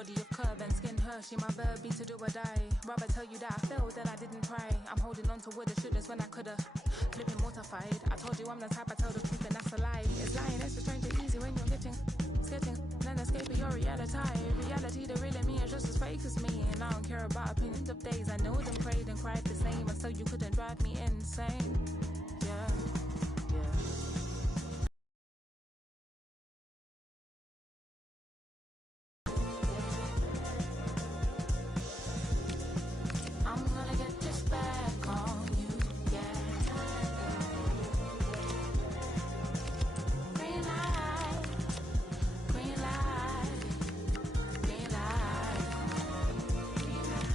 body of curve and skin Hershey. My verb be to do or die. Rather tell you that I failed than I didn't try. I'm holding on to woulda, shouldas when I coulda. Flipping mortified. I told you I'm the type I tell the truth and that's a lie. It's lying, it's just strange and easy when you're sketching, then escaping your reality. Reality, the real me is just as fake as me. And I don't care about opinions of days. I know them prayed and cried the same, and so you couldn't drive me insane. Yeah. I'm gonna get this back on you, yeah. Green light, green light, green light, green light.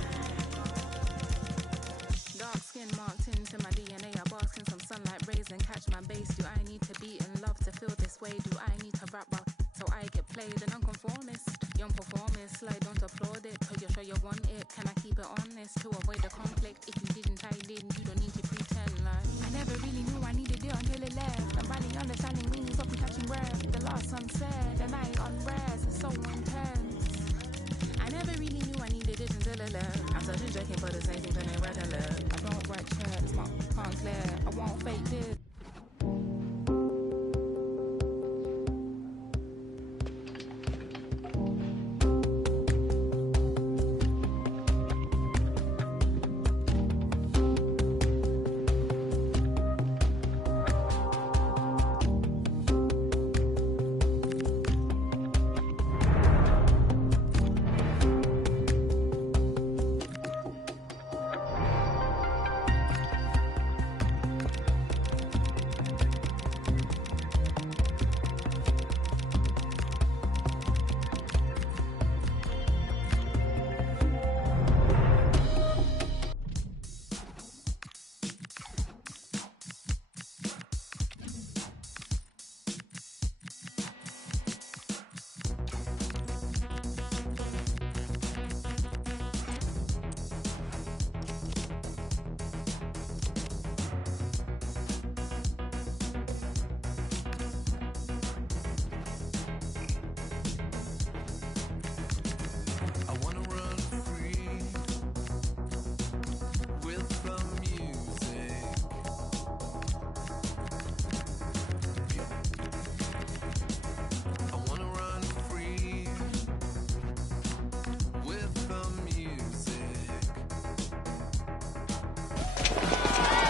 Dark skin marked into my DNA. I bask in some sunlight rays and catch my base. Do I need to be in love to feel this way? Do I need to rap well so I get played? An unconformist, young performist. Like, don't applaud it till you're sure you want it. Can I keep it honest to avoid the conflict? If you didn't, I didn't. You don't need to pretend like I never really knew I needed it until it left. And finally understanding means of me catching breath. The last sunset, the night unrest, it's so intense. I never really knew I needed it until it left. I'm searching, checking for the same thing when they read and left. I don't write checks, my can't clear. I won't fake this.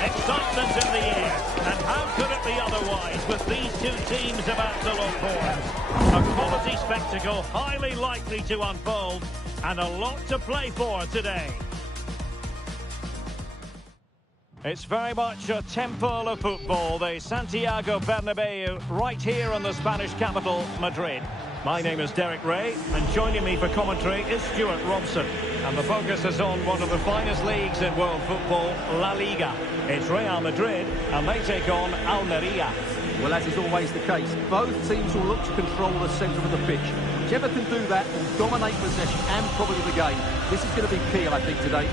Excitement in the air, and how could it be otherwise with these two teams about to look forward? A quality spectacle highly likely to unfold, and a lot to play for today. It's very much a temple of football, the Santiago Bernabeu, right here in the Spanish capital, Madrid. My name is Derek Ray, and joining me for commentary is Stuart Robson. And the focus is on one of the finest leagues in world football, La Liga. It's Real Madrid, and they take on Almeria. Well, as is always the case, both teams will look to control the centre of the pitch. Whichever can do that will dominate possession and probably the game. This is going to be key, I think, today.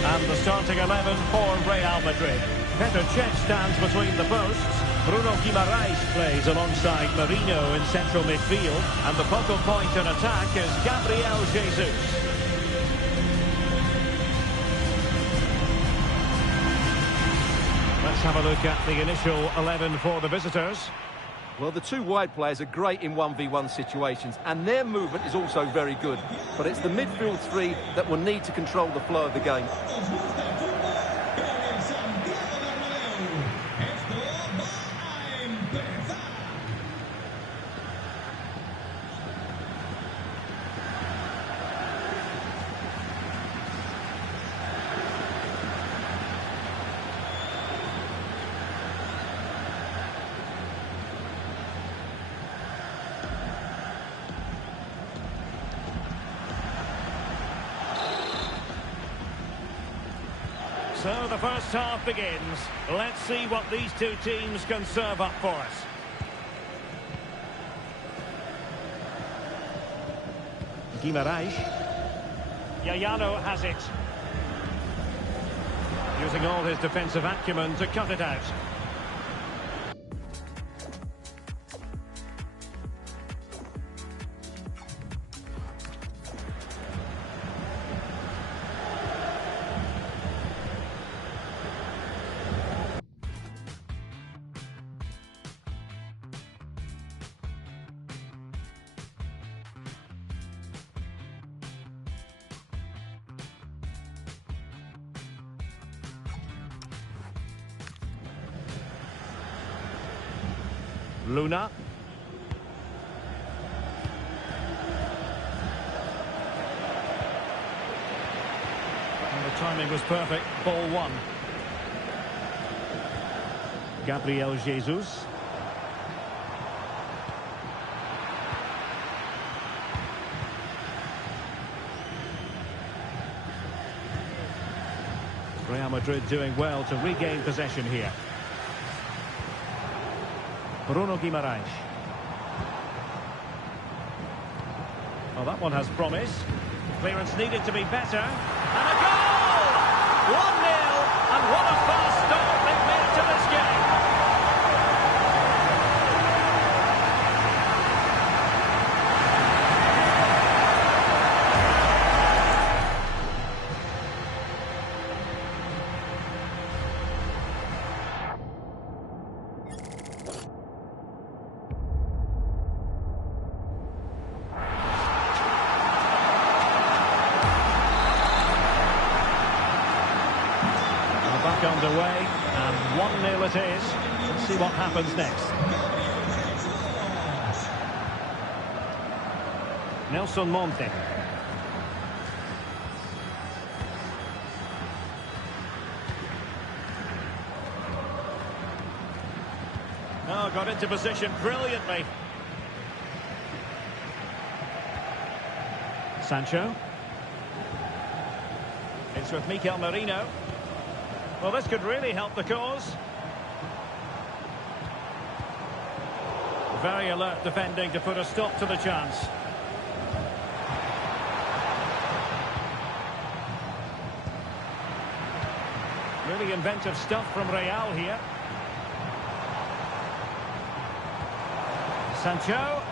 And the starting 11 for Real Madrid. Petr Cech stands between the posts. Bruno Guimaraes plays alongside Marino in central midfield. And the focal point in attack is Gabriel Jesus. Let's have a look at the initial 11 for the visitors. Well, the two wide players are great in 1v1 situations, and their movement is also very good. But it's the midfield three that will need to control the flow of the game. So the first half begins. Let's see what these two teams can serve up for us. Guimarães. Yayano has it. Using all his defensive acumen to cut it out. Luna. And the timing was perfect. Ball one. Gabriel Jesus. Real Madrid doing well to regain possession here. Bruno Guimarães. Well, that one has promise. Clearance needed to be better. And a goal! 1-0, and what a fast start they've made to this game. Back underway, and 1-0 it is. Let's see what happens next. Nelson Monte. Oh, got into position brilliantly. Sancho. It's with Mikel Merino. Well, this could really help the cause. Very alert defending to put a stop to the chance. Really inventive stuff from Real here. Sancho.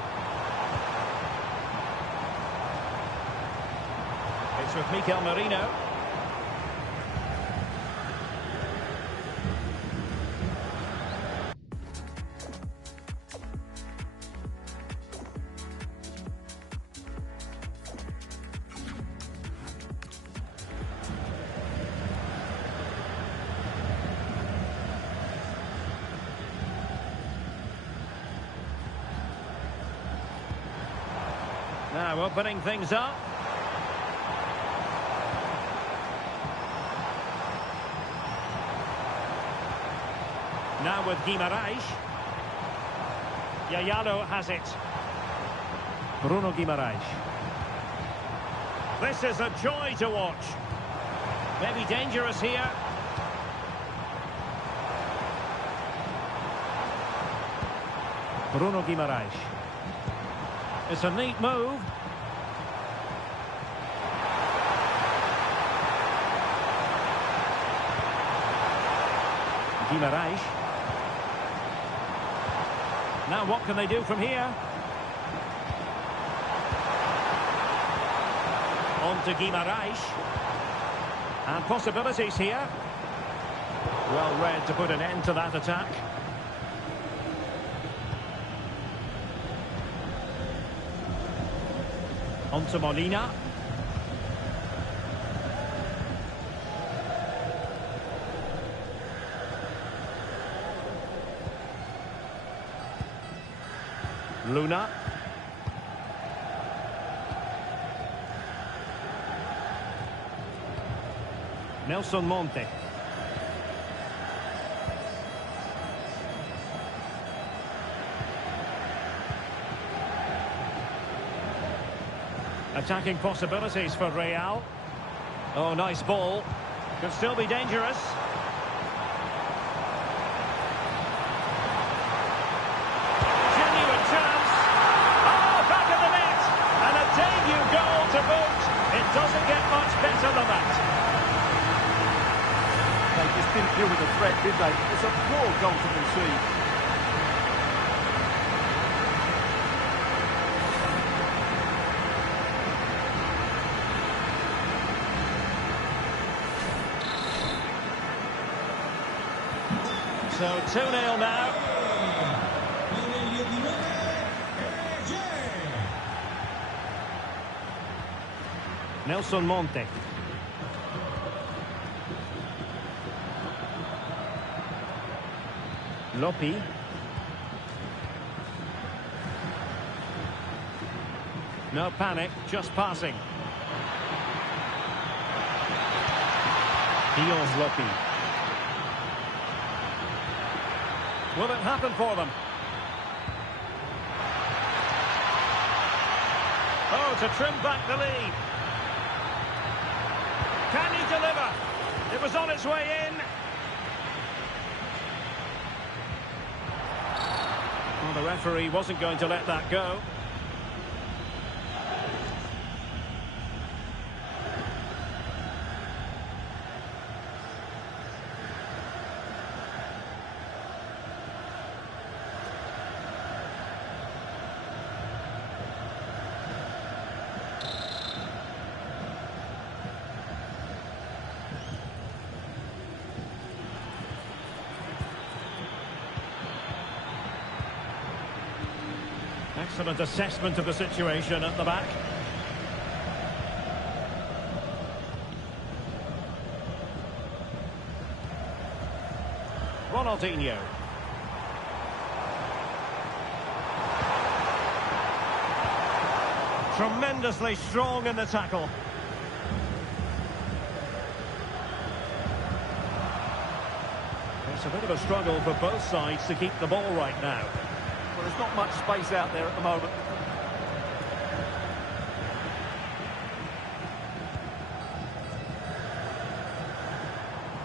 It's with Mikel Merino. Now opening things up. Now with Guimarães. Yayano has it. Bruno Guimarães. This is a joy to watch. Maybe dangerous here. Bruno Guimarães. It's a neat move. Guimarães. Now what can they do from here? On to Guimarães. And possibilities here. Well read to put an end to that attack. On to Molina. Luna. Nelson Monte. Attacking possibilities for Real. Oh, nice ball. Could still be dangerous. Genuine chance. Oh, back of the net. And a debut goal to boot. It doesn't get much better than that. They just didn't deal with the threat, did they? It's a poor goal to concede. So 2-0 now. Nelson Monte. Lopi. No panic, just passing. Here's Lopi. Will it happen for them? Oh, to trim back the lead. Can he deliver? It was on its way in. Well, the referee wasn't going to let that go. Excellent assessment of the situation at the back. Ronaldinho. Tremendously strong in the tackle. It's a bit of a struggle for both sides to keep the ball right now. Well, there's not much space out there at the moment.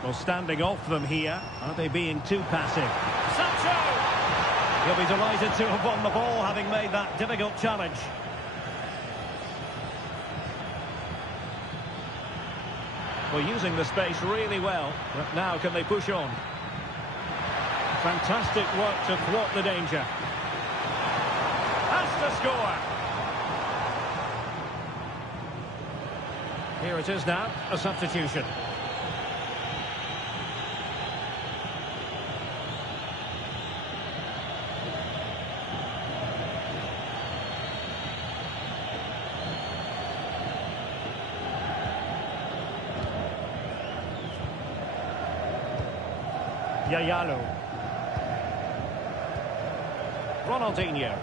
Well, standing off them here. Are they being too passive? Sancho! He'll be delighted to have won the ball, having made that difficult challenge. Well, using the space really well. But now can they push on? Fantastic work to thwart the danger. Has to score. Here it is now, a substitution. Yayalo. Ronaldinho.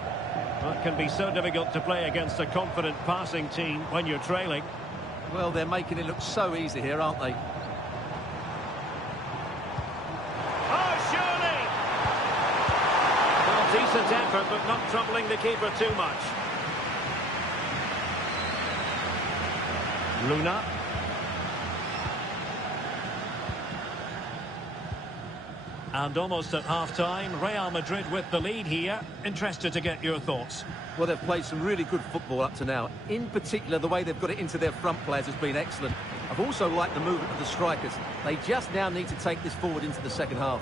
Well, it can be so difficult to play against a confident passing team when you're trailing. Well, they're making it look so easy here, aren't they? Oh, surely! Well, decent effort, but not troubling the keeper too much. Luna. And almost at half-time, Real Madrid with the lead here. Interested to get your thoughts. Well, they've played some really good football up to now. In particular, the way they've got it into their front players has been excellent. I've also liked the movement of the strikers. They just now need to take this forward into the second half.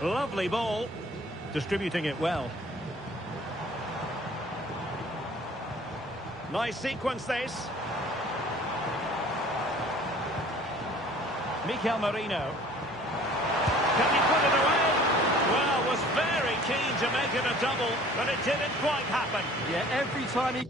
Lovely ball. Distributing it well. Nice sequence, this. Mikel Merino. Can he put it away? Well, was very keen to make it a double, but it didn't quite happen. Yeah, every time he...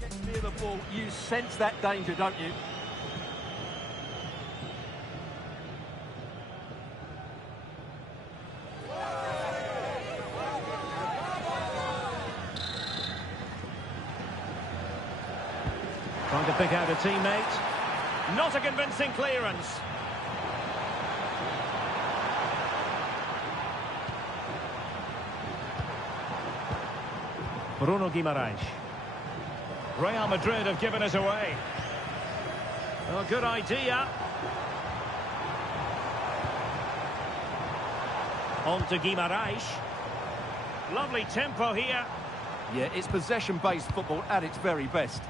gets near the ball, you sense that danger, don't you? Trying to pick out a teammate. Not a convincing clearance. Bruno Guimaraes. Real Madrid have given us away. Oh, good idea. On to Guimaraes. Lovely tempo here. Yeah, it's possession-based football at its very best.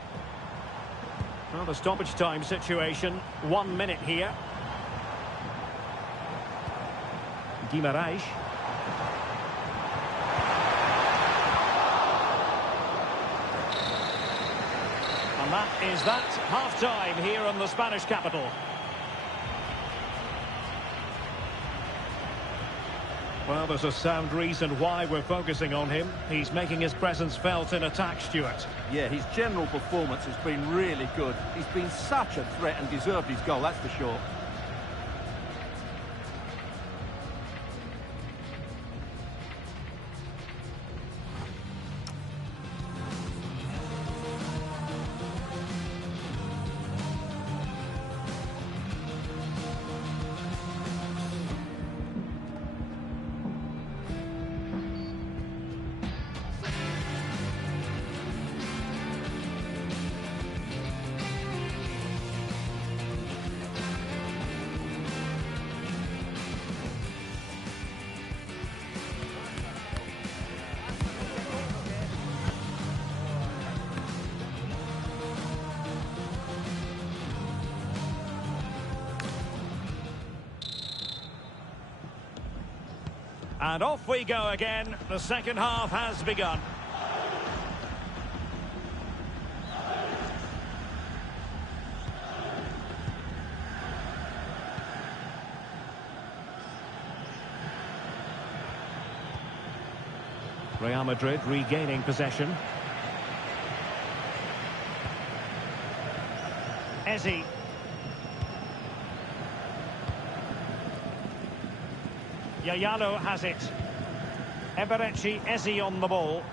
Well, the stoppage time situation. 1 minute here. Guimaraes. And that is that. Half-time here in the Spanish capital. Well, there's a sound reason why we're focusing on him. He's making his presence felt in attack, Stuart. Yeah, his general performance has been really good. He's been such a threat and deserved his goal, that's for sure. And off we go again. The second half has begun. Real Madrid regaining possession. Ezzi. Yayalo has it. Eberechi, Ezzi on the ball.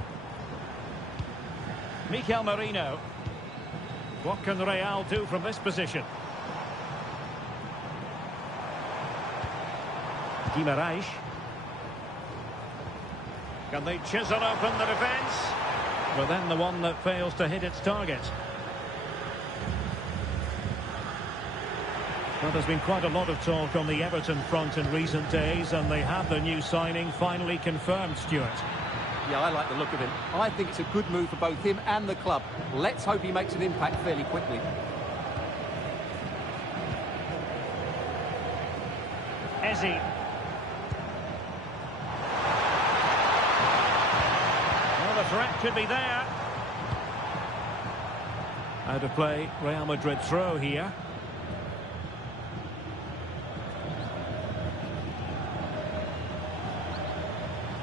Mikel Merino. What can Real do from this position? Guimaraes. Can they chisel open the defence? But then the one that fails to hit its target. Well, there's been quite a lot of talk on the Everton front in recent days, and they have the new signing finally confirmed, Stuart. Yeah, I like the look of him. I think it's a good move for both him and the club. Let's hope he makes an impact fairly quickly. Ezzi. Well, the threat could be there. Out of play, Real Madrid throw here.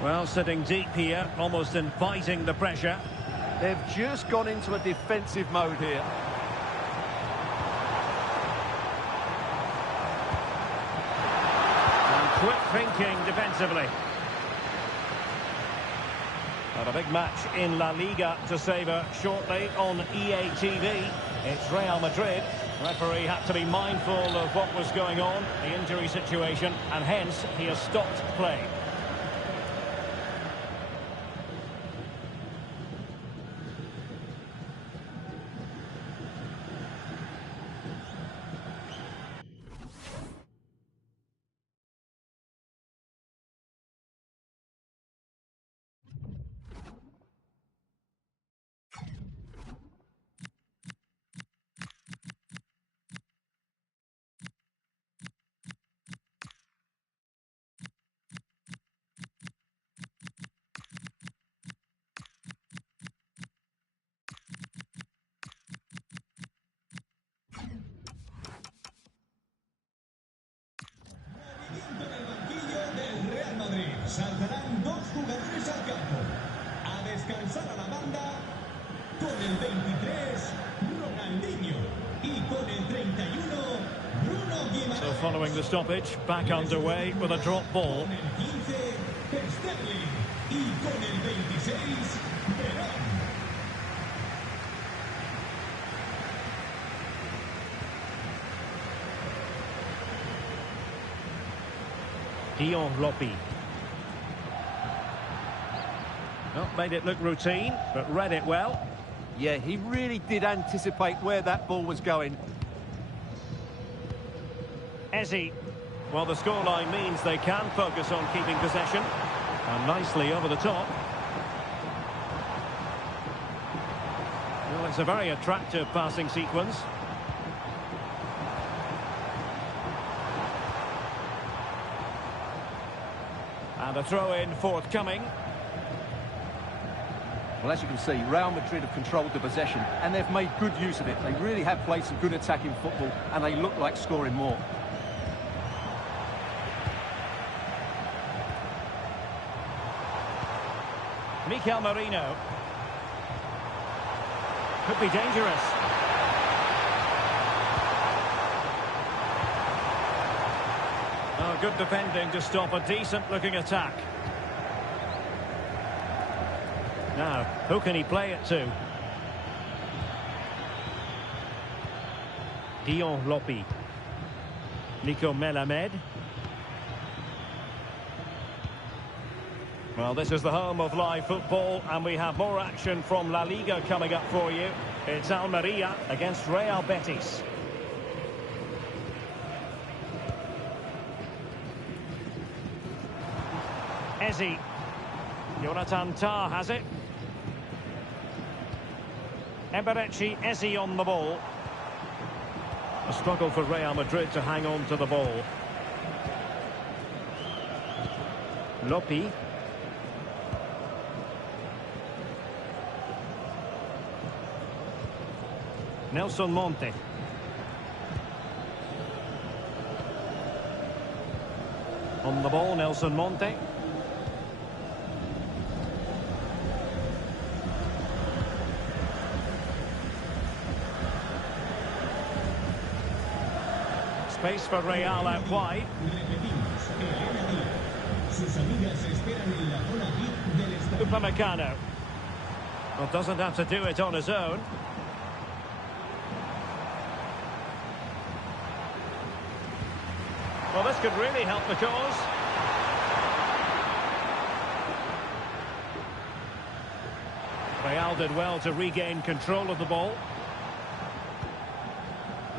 Well, sitting deep here, almost inviting the pressure. They've just gone into a defensive mode here. And quick thinking defensively. But a big match in La Liga to savour shortly on EA TV. It's Real Madrid. Referee had to be mindful of what was going on, the injury situation, and hence he has stopped play. Saltarán dos jugadores al campo. A descansar a la banda con el 23, Ronaldinho. Y con el 31, Bruno Guimaraes. So following the stoppage, back underway with a drop ball. Con el 15, Sterling. Y con el 26, Verón. Lopi. Not made it look routine, but read it well. Yeah, he really did anticipate where that ball was going. Eze. Well, the scoreline means they can focus on keeping possession. And nicely over the top. Well, it's a very attractive passing sequence. And a throw-in forthcoming. Well, as you can see, Real Madrid have controlled the possession and they've made good use of it. They really have played some good attacking football and they look like scoring more. Mikel Merino. Could be dangerous. Oh, good defending to stop a decent-looking attack. Now, who can he play it to? Lopi. Nico Melamed. Well, this is the home of live football, and we have more action from La Liga coming up for you. It's Almeria against Real Betis. Eze. Jonathan Tah has it. Eberechi Eze on the ball. A struggle for Real Madrid to hang on to the ball. Lopi. Nelson Monte. On the ball, Nelson Monte. Space for Real out wide. Upamecano. Well, doesn't have to do it on his own. Well, this could really help the cause. Real did well to regain control of the ball.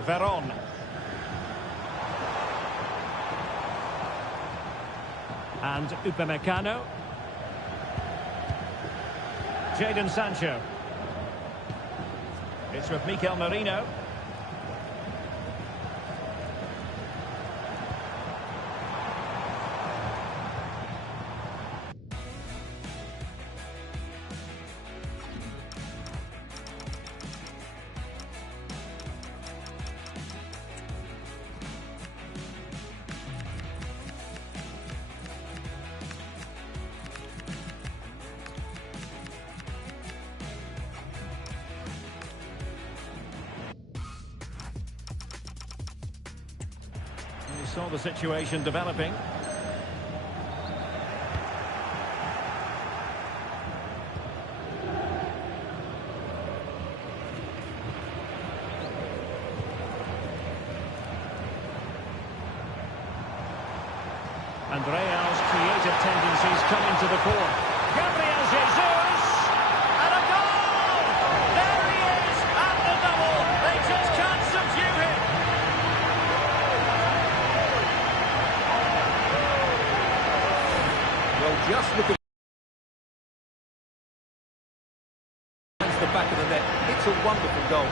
Veron. And Upamecano. Jadon Sancho. It's with Mikel Merino. Saw the situation developing. And Real's creative tendencies come into the fore. Gabriel Jesus! And a goal! There he is at the double! They just can't subdue him! Just look at the back of the net. It's a wonderful goal.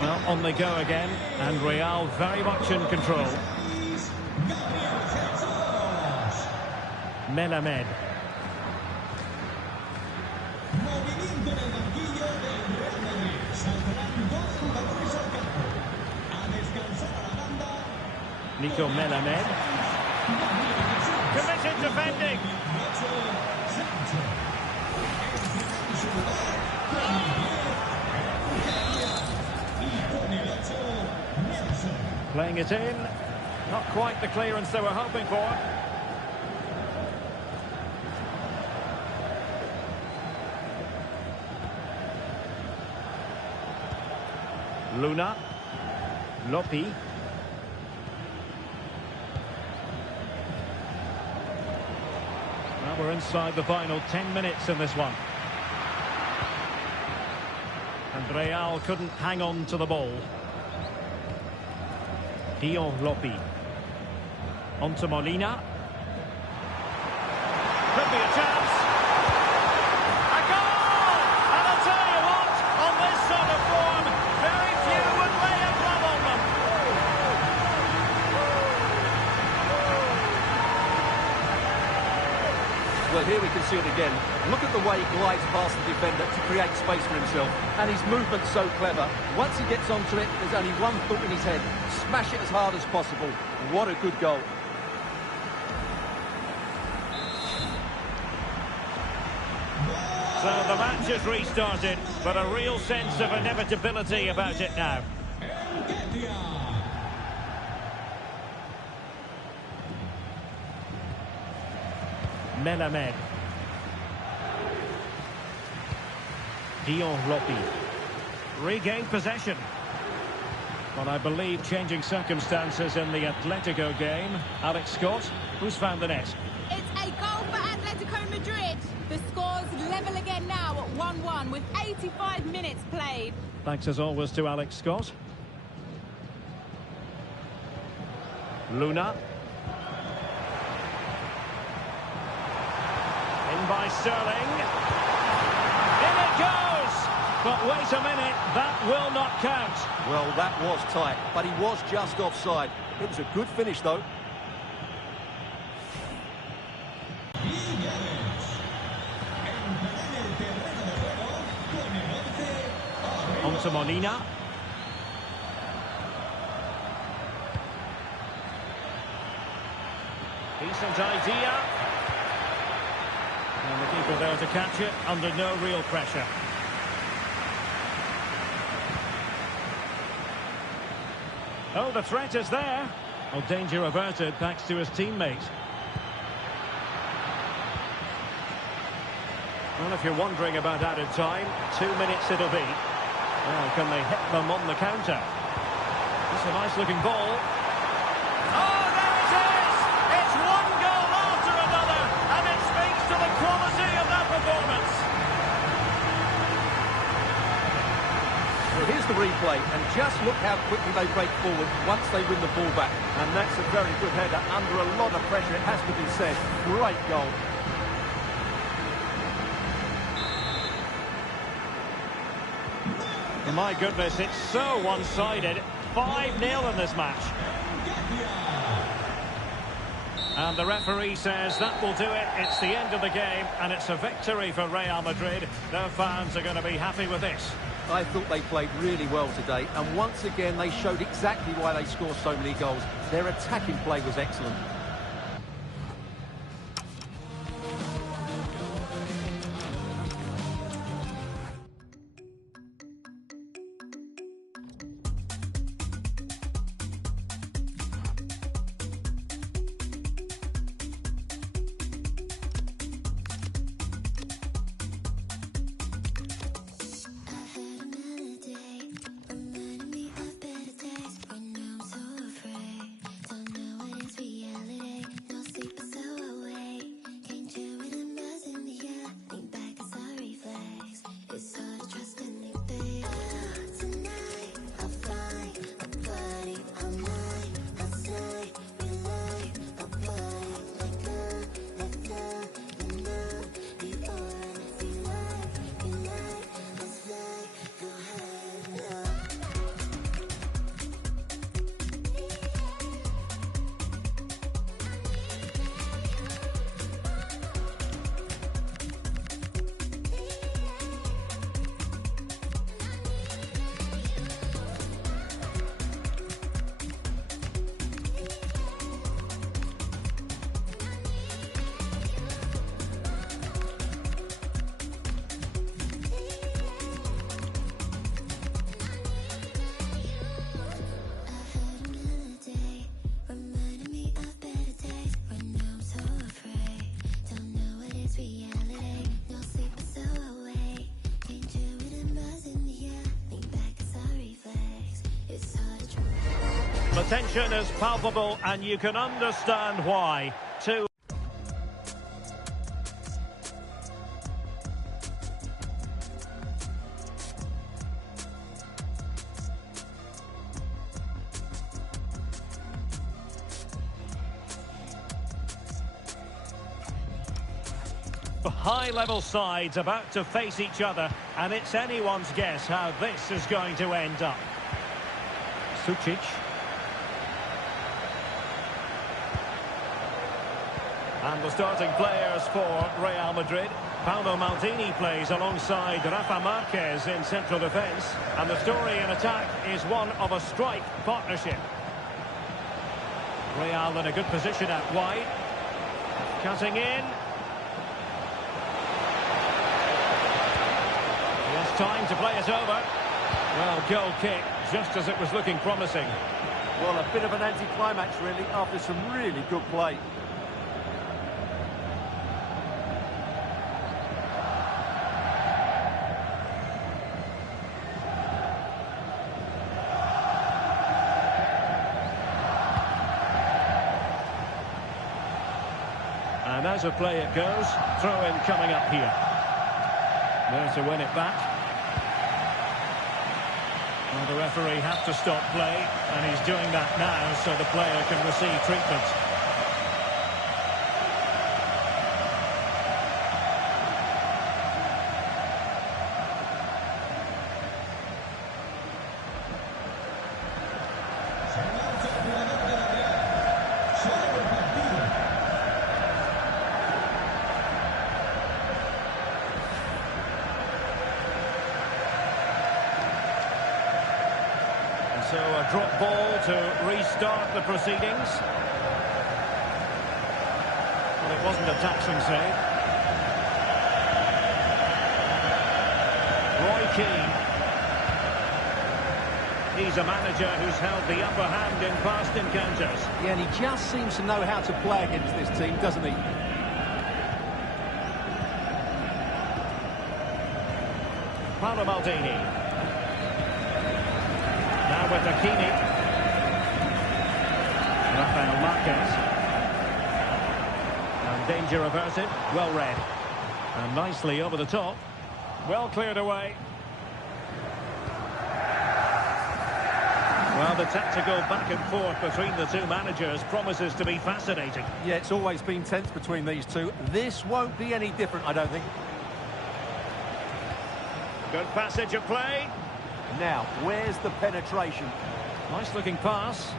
Well, on they go again, and Real very much in control. Melamed. Nico Melamed. Committed defending. Playing it in. Not quite the clearance they were hoping for. Luna. Lopi. Well, we're inside the final 10 minutes in this one. And Real couldn't hang on to the ball. Lopi. On to Molina. Could be a chance. A goal! And I'll tell you what, on this sort of form, very few would lay a glove on them. Well, here we can see it again. Look at the way he glides past the defender to create space for himself. And his movement's so clever. Once he gets onto it, there's only one thought in his head. Smash it as hard as possible. What a good goal. So the match has restarted, but a real sense of inevitability about it now. Melamed. Lopi. Regained possession. But I believe changing circumstances in the Atletico game. Alex Scott, who's found the net? It's a goal for Atletico Madrid. The score's level again now at 1-1 with 85 minutes played. Thanks as always to Alex Scott. Luna. In by Sterling. In it goes! But wait a minute, that will not count. Well, that was tight, but he was just offside. It was a good finish, though. On to Molina. Decent idea. And the keeper there to catch it under no real pressure. Oh, the threat is there. Oh, danger averted thanks to his teammate. Well, if you're wondering about added time, 2 minutes it'll be. Well, can they hit them on the counter? It's a nice-looking ball. Oh, there it is! It's one goal after another, and it speaks to the quality of that performance. Well, here's the replay, and just look how quickly they break forward once they win the ball back. And that's a very good header under a lot of pressure, it has to be said. Great goal. My goodness, it's so one-sided. 5-0 in this match. And the referee says that will do it. It's the end of the game, and it's a victory for Real Madrid. Their fans are going to be happy with this. I thought they played really well today, and once again they showed exactly why they scored so many goals. Their attacking play was excellent. Reminding me of better days when I'm so afraid. Don't know what is reality. The tension is palpable and you can understand why. Two. High-level sides about to face each other, and it's anyone's guess how this is going to end up. Sucic. And the starting players for Real Madrid. Paolo Maldini plays alongside Rafa Marquez in central defence. And the story in attack is one of a strike partnership. Real in a good position out wide. Cutting in. Time to play it over. Well, goal kick, just as it was looking promising. Well, a bit of an anticlimax, really, after some really good play. And as a play it goes, throw-in coming up here. There to win it back. Well, the referee had to stop play, and he's doing that now so the player can receive treatment. So a drop ball to restart the proceedings. Well, it wasn't a taxing save. Roy Keane. He's a manager who's held the upper hand in past encounters. Yeah, and he just seems to know how to play against this team, doesn't he? Paolo Maldini. Now with Hakimi. Rafael Marquez. And danger averted. Well read. And nicely over the top. Well cleared away. Well, the tactical back and forth between the two managers promises to be fascinating. Yeah, it's always been tense between these two. This won't be any different, I don't think. Good passage of play. Now, where's the penetration? Nice looking pass.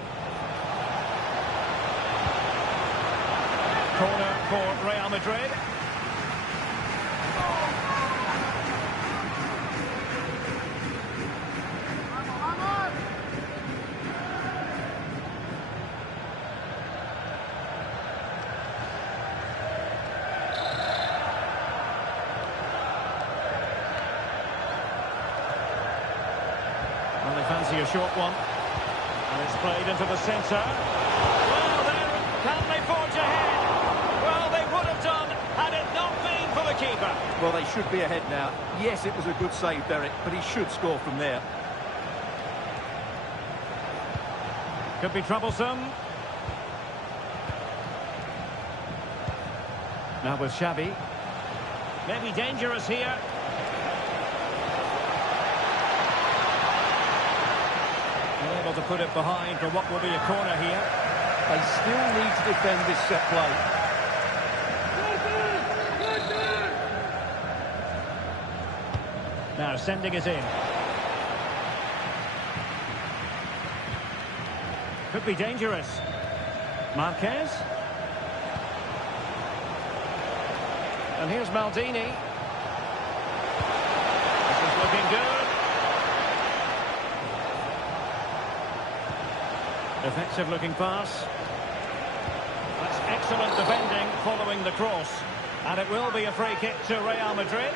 Corner for Real Madrid. Well, they fancy a short one. And it's played into the centre. Well, then, can they forge ahead? Well, they would have done had it not been for the keeper. Well, they should be ahead now. Yes, it was a good save, Derek, but he should score from there. Could be troublesome. Now with Xavi. Maybe dangerous here. Able to put it behind for what will be a corner here. They still need to defend this set play. Now sending it in. Could be dangerous. Marquez. And here's Maldini. This is looking good. Effective looking pass. That's excellent defending following the cross. And it will be a free kick to Real Madrid.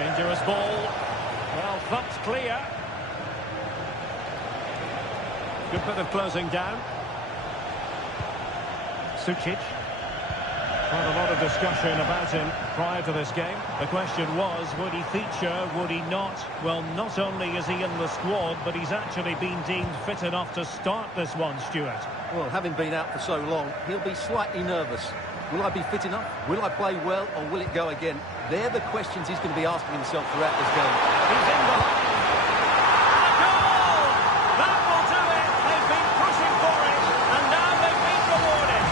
Dangerous ball. Well, thumped clear. Good bit of closing down. Sucic. Quite a lot of discussion about him prior to this game. The question was, would he feature, would he not? Well, not only is he in the squad, but he's actually been deemed fit enough to start this one, Stuart. Well, having been out for so long, he'll be slightly nervous. Will I be fit enough? Will I play well, or will it go again? They're the questions he's going to be asking himself throughout this game. He's in behind. And a goal! That will do it. They've been pushing for it, and now they've been rewarded.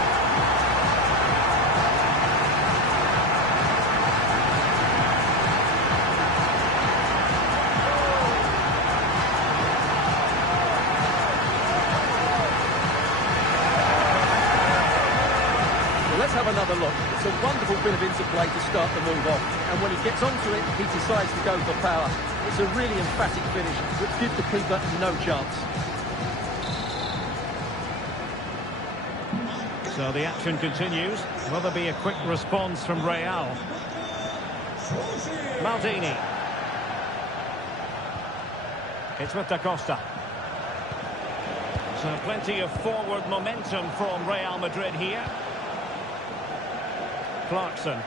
Let's have another look. It's a wonderful bit of interplay to start the move off. And when he gets onto it, he decides to go for power. It's a really emphatic finish, which gives the keeper no chance. So the action continues. Will there be a quick response from Real? Maldini. It's with Da Costa. So plenty of forward momentum from Real Madrid here. Clarkson.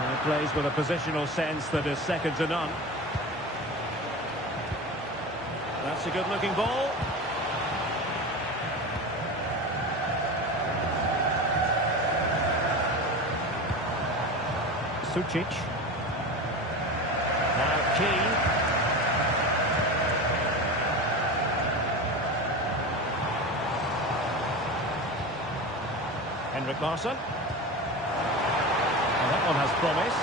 And he plays with a positional sense that is second to none. That's a good-looking ball. Sucic. Now Keane. Henrik Larsson. Well, that one has promise.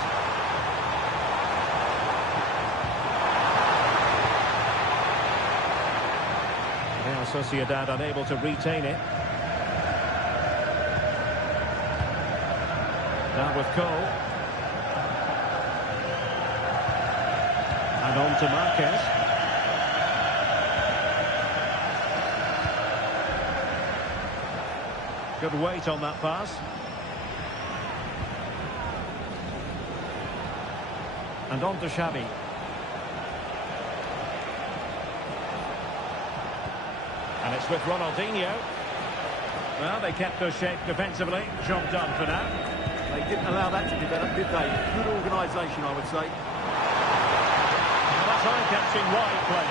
Real Sociedad unable to retain it. Now with Cole. And on to Marquez. Good weight on that pass. And on to Xavi. And it's with Ronaldinho. Well, they kept their shape defensively. Job done for now. They didn't allow that to develop, did they? Good organisation, I would say. Eye-catching wide play.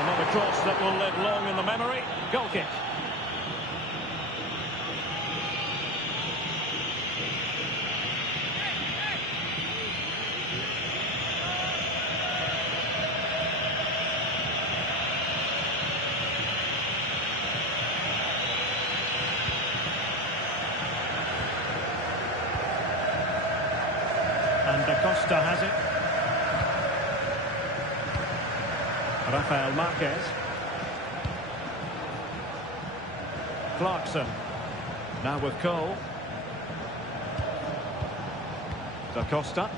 Another cross that will live long in the memory. Goal kick. And Da Costa has it. Rafael Marquez. Clarkson. Now with Cole. Da Costa.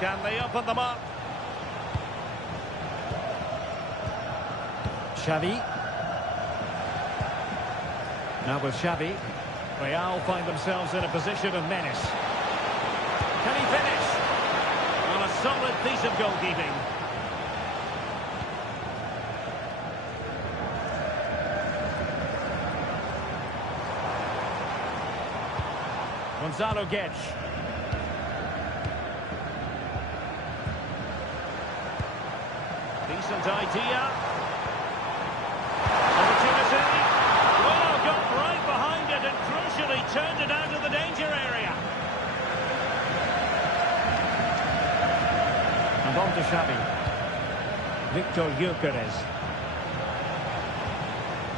Can they open them up? Xavi. Now with Xavi. Real find themselves in a position of menace. Can he finish? Well, a solid piece of goalkeeping. Gonzalo Guedes. Decent idea. Opportunity. Oh, got right behind it and crucially turned it out of the danger area. And on to Xavi. Victor Gyökeres.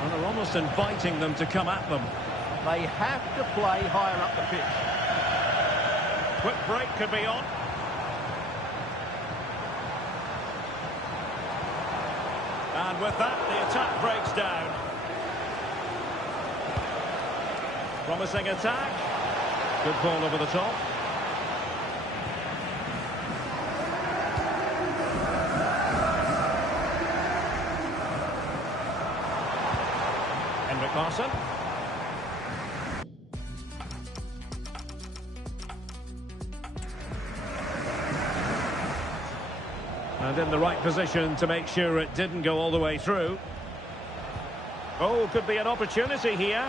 And they're almost inviting them to come at them. They have to play higher up the pitch. Quick break could be on. And with that, the attack breaks down. Promising attack. Good ball over the top. Larson. And in the right position to make sure it didn't go all the way through. Oh, could be an opportunity here.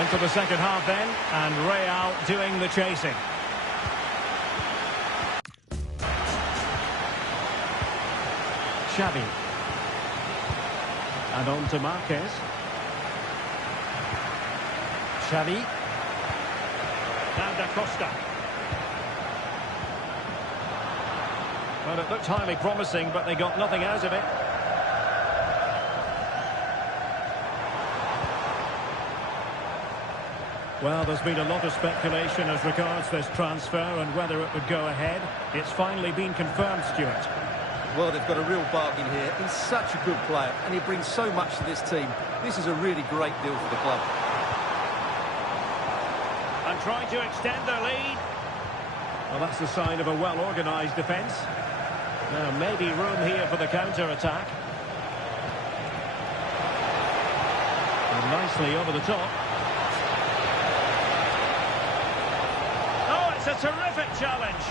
Into the second half then, and Real doing the chasing. Xavi. And on to Marquez. Xavi. And Da Costa. Well, it looked highly promising, but they got nothing out of it. Well, there's been a lot of speculation as regards this transfer and whether it would go ahead. It's finally been confirmed, Stuart. Well, they've got a real bargain here. He's such a good player, and he brings so much to this team. This is a really great deal for the club. And trying to extend their lead. Well, that's the sign of a well-organised defence. Now, maybe room here for the counter-attack. And nicely over the top. Oh, it's a terrific challenge.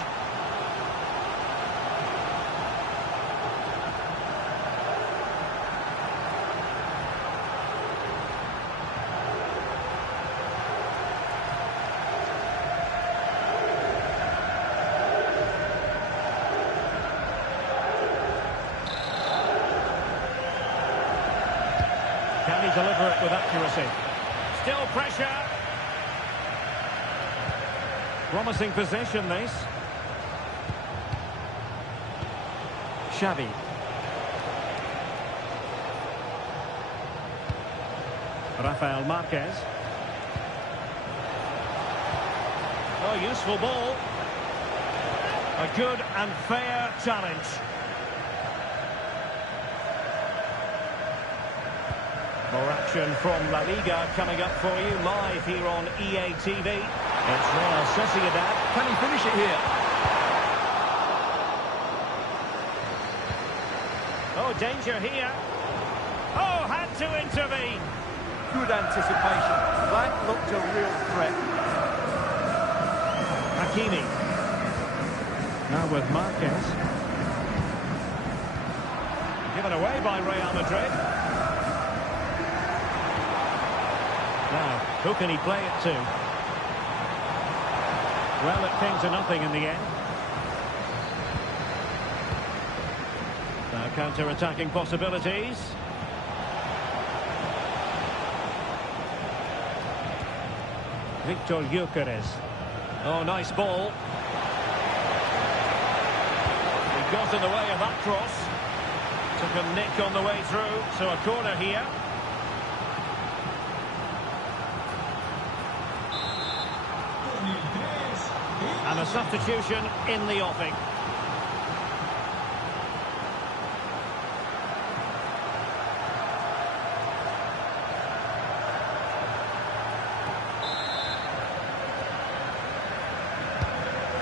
Can he deliver it with accuracy? Still pressure. Promising possession, this. Xavi. Rafael Marquez. Oh, useful ball. A good and fair challenge. More action from La Liga coming up for you live here on EA TV. It's Real Sociedad. Can he finish it here? Oh, danger here. Oh, had to intervene. Good anticipation. That looked a real threat. Hakimi. Now with Marquez. Given away by Real Madrid. Now, who can he play it to? Well, it came to nothing in the end. Now, counter-attacking possibilities. Victor Gyökeres. Oh, nice ball. He got in the way of that cross. Took a nick on the way through, so a corner here. And a substitution in the offing.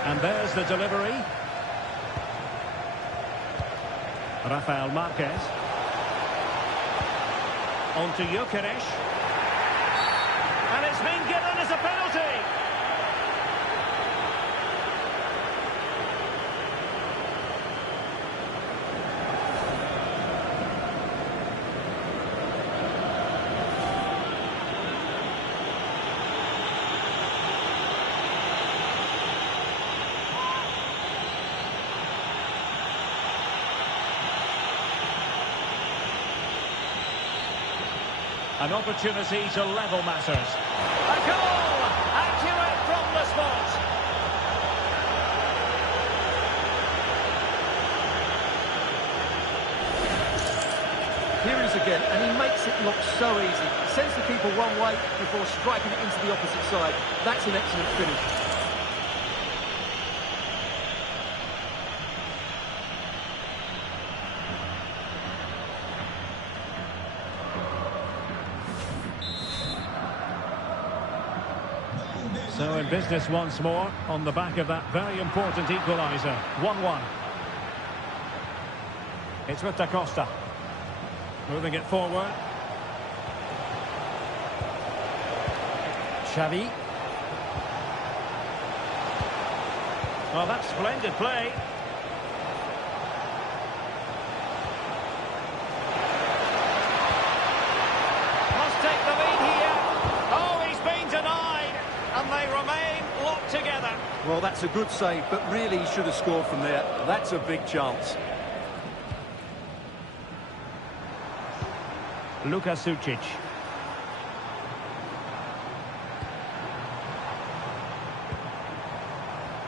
And there's the delivery. Rafael Marquez. On to Gyökeres. And it's been given as a penalty. An opportunity to level matters. A goal! Accurate from the spot. Here it is again, and he makes it look so easy. Sends the keeper one way before striking it into the opposite side. That's an excellent finish. So in business once more on the back of that very important equaliser. 1-1. It's with Da Costa. Moving it forward. Xavi. Well, that's splendid play. Must take the lead here. Oh, he's been denied. And they remain locked together. Well, that's a good save, but really he should have scored from there. That's a big chance. Fc26.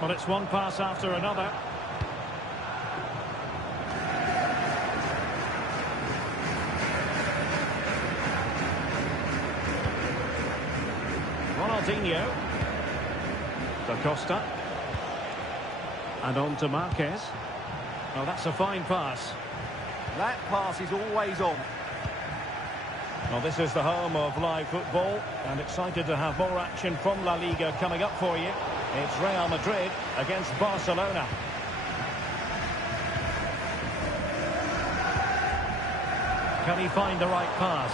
Well, it's one pass after another. Ronaldinho. Da Costa. And on to Marquez. Oh, that's a fine pass. That pass is always on. Well, this is the home of live football, and excited to have more action from La Liga coming up for you. It's Real Madrid against Barcelona. Can he find the right pass?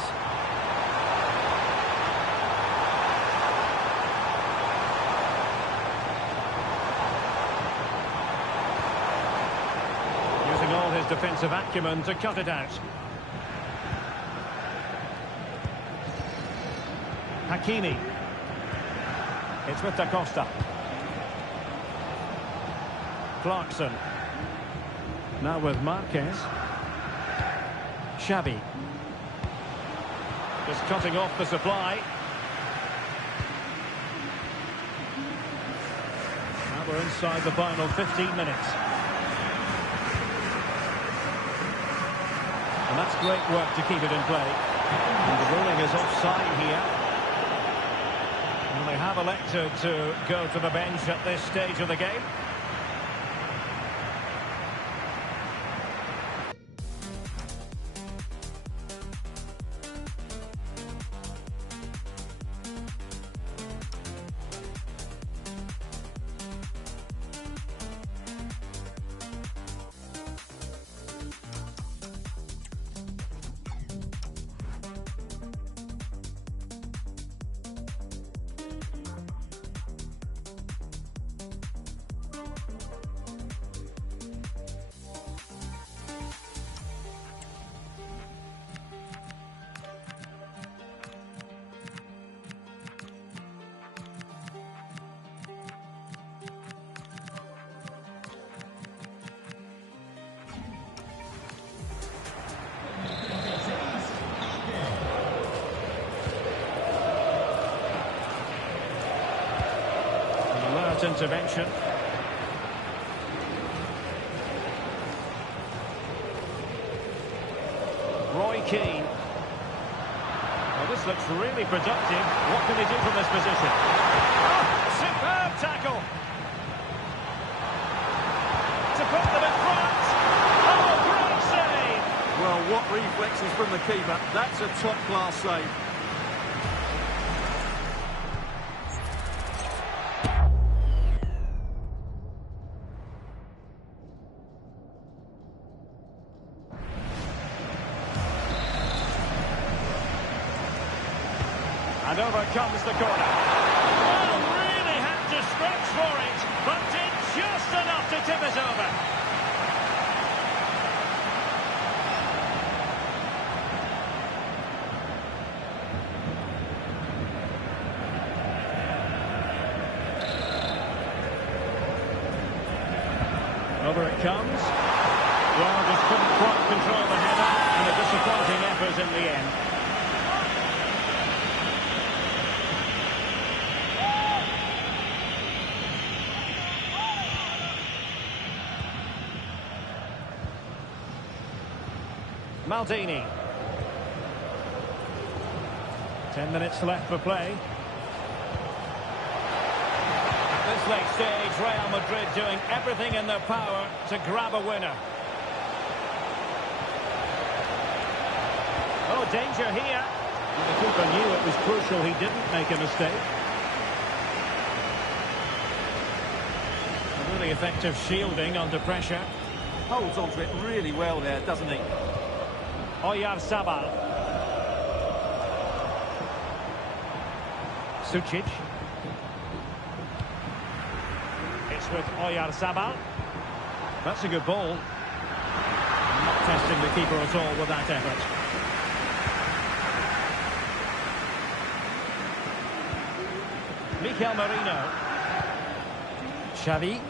Using all his defensive acumen to cut it out. Hakimi. It's with Da Costa. Clarkson. Now with Marquez. Xavi. Just cutting off the supply. Now we're inside the final 15 minutes. And that's great work to keep it in play. And the ruling is offside here. And they have elected to go to the bench at this stage of the game. Intervention. Roy Keane. Well, this looks really productive. What can he do from this position? Oh, superb tackle. To put them in front. Oh, great save. Well, what reflexes from the keeper. That's a top-class save. And over comes the corner. Well, really had to stretch for it, but did just enough to tip it over. Over it comes. Well, just couldn't quite control the header, and a disappointing effort in the end. Maldini. 10 minutes left for play. At this late stage, Real Madrid doing everything in their power to grab a winner. Oh, danger here. The keeper knew it was crucial he didn't make a mistake. A really effective shielding under pressure. Holds onto it really well there, doesn't he? Oyarzabal. Sucic. It's with Oyarzabal. That's a good ball. Not testing the keeper at all with that effort. Mikel Merino. Xavi.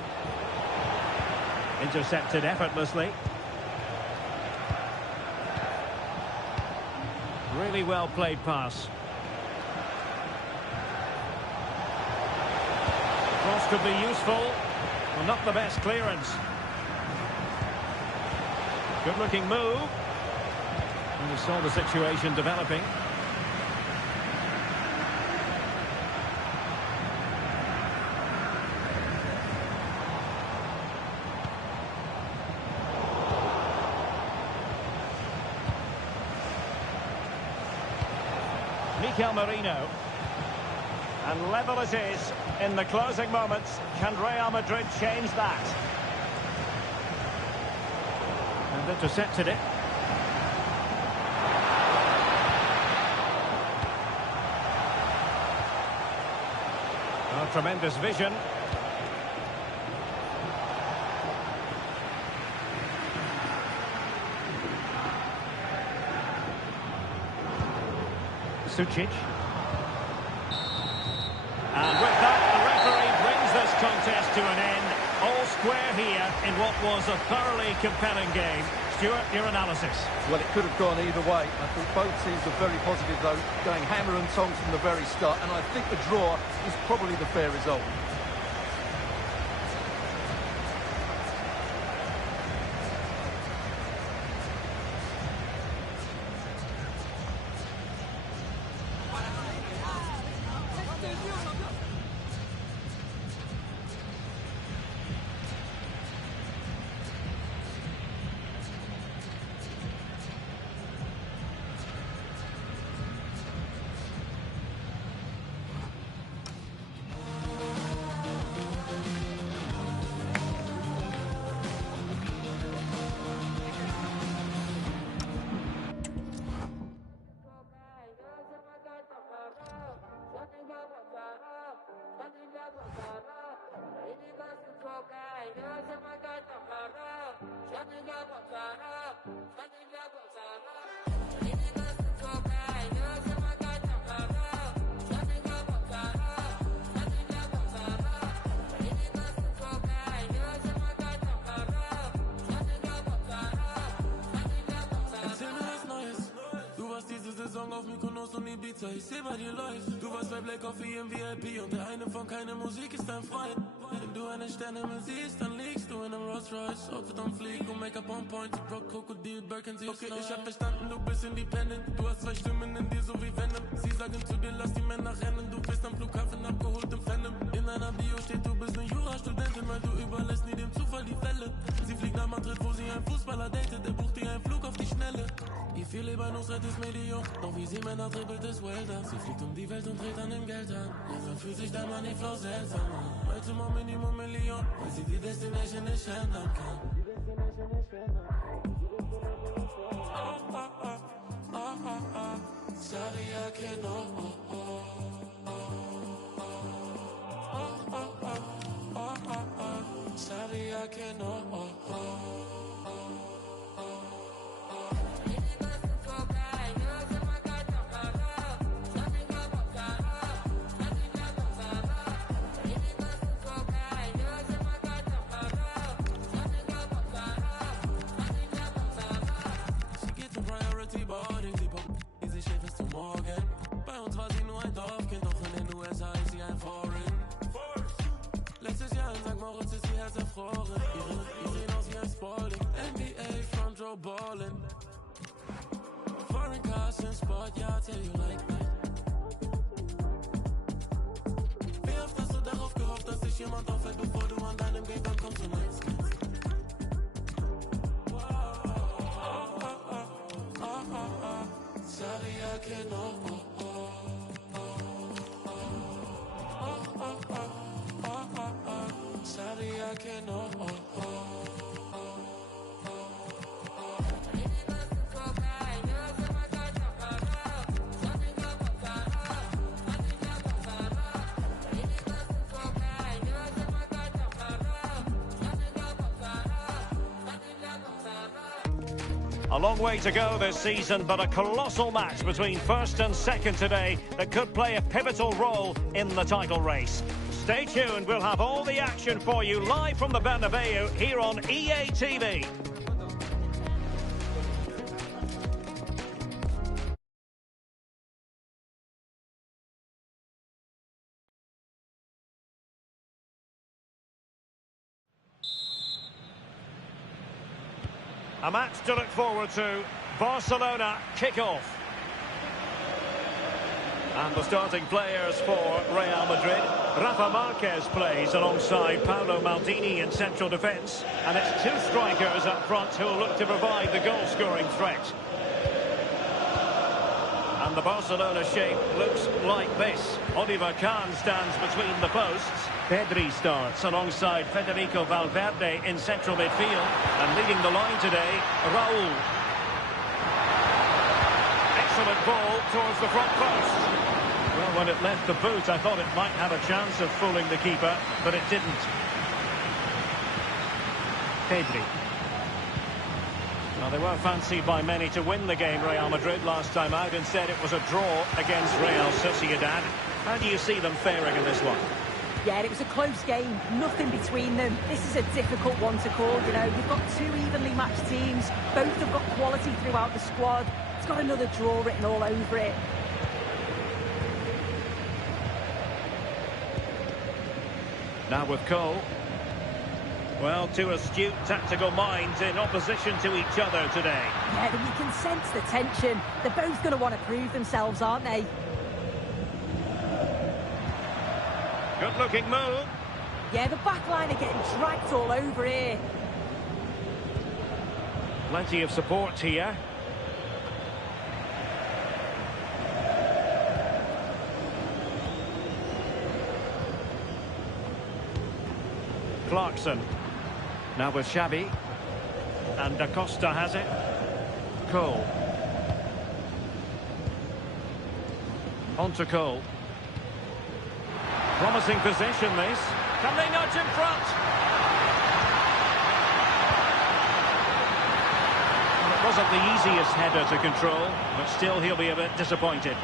Intercepted effortlessly. Really well played pass. Cross could be useful. Well, not the best clearance. Good looking move. And we saw the situation developing. Mikel Merino. And level it is in the closing moments. Can Real Madrid change that? And intercepted it. Oh, tremendous vision. Sucic. And with that, the referee brings this contest to an end. All square here in what was a thoroughly compelling game. Stuart, your analysis? Well, it could have gone either way. I thought both teams were very positive, though, going hammer and tongs from the very start. And I think the draw is probably the fair result. Ich seh bei dir läuft. Du warst bei Black Coffee im VIP und der eine von keine Musik ist dein Freund. Wenn du eine Sternenhimmel siehst, dann liegst du in einem Rolls Royce. Outfit on fleek und Make-up on point. Rock, Krokodil, Birkin, sie okay, ich hab verstanden, du bist independent. Du hast zwei Stimmen in dir, so wie Venom. Sie sagen zu dir, lass die Männer rennen. Du bist am Flughafen abgeholt im Phantom. In einer Bio steht, du bist eine Jurastudentin, weil du überlässt nie dem Zufall die Fälle. Sie fliegt nach Madrid, wo sie einen Fußballer datet. Der bucht ihr einen Flug auf die Schnelle. Die viel Lebanus rettet Medium. Doch wie sie Männer dribbelt, ist Welter. Sie fliegt um die Welt und dreht an dem Geld an. Langsam fühlt sich der Moneyflow seltsam an. Heute mal Minimum Million, weil sie die Destination nicht ändern kann. Saria que no. Saria que no. Bei uns war sie nur ein Dorfkind, doch in den USA ist sie ein Foreign. Letztes Jahr in St. Moritz ist ihr Herz erfroren. Ihre sehen aus wie ein Spalding. NBA Front Row Ballin'. Foreign cars in Sport, ja, tell you like that. Wie oft hast du darauf gehofft, dass dich jemand auffällt, bevor du an deinem Gate ankommst und nichts kennst? Sabía que no. Sabía que no. A long way to go this season, but a colossal match between first and second today that could play a pivotal role in the title race. Stay tuned, we'll have all the action for you live from the Bernabeu here on EA TV. A match to look forward to. Barcelona kick-off. And the starting players for Real Madrid. Rafa Marquez plays alongside Paolo Maldini in central defence. And it's two strikers up front who will look to provide the goal-scoring threat. And the Barcelona shape looks like this. Oliver Kahn stands between the posts. Pedri starts alongside Federico Valverde in central midfield. And leading the line today, Raul. Excellent ball towards the front post. Well, when it left the boot, I thought it might have a chance of fooling the keeper, but it didn't. Pedri. Well, they were fancied by many to win the game, Real Madrid, last time out. Instead, it was a draw against Real Sociedad. How do you see them faring in this one? Yeah, it was a close game, nothing between them. This is a difficult one to call, you know. You've got two evenly matched teams. Both have got quality throughout the squad. It's got another draw written all over it. Now with Cole. Well, two astute tactical minds in opposition to each other today. Yeah, you can sense the tension. They're both going to want to prove themselves, aren't they? Good-looking move. Yeah, the back line are getting dragged all over here. Plenty of support here. Clarkson. Now with Xavi. And Da Costa has it. Cole. On to Cole. Promising position, this. Can they nudge in front? Well, it wasn't the easiest header to control, but still he'll be a bit disappointed.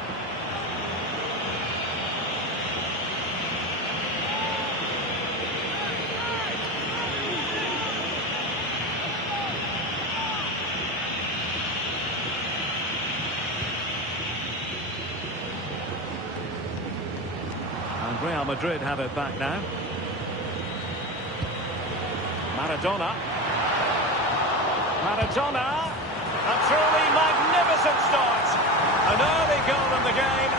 And Real Madrid have it back now. Maradona. Maradona. A truly magnificent start. An early goal in the game.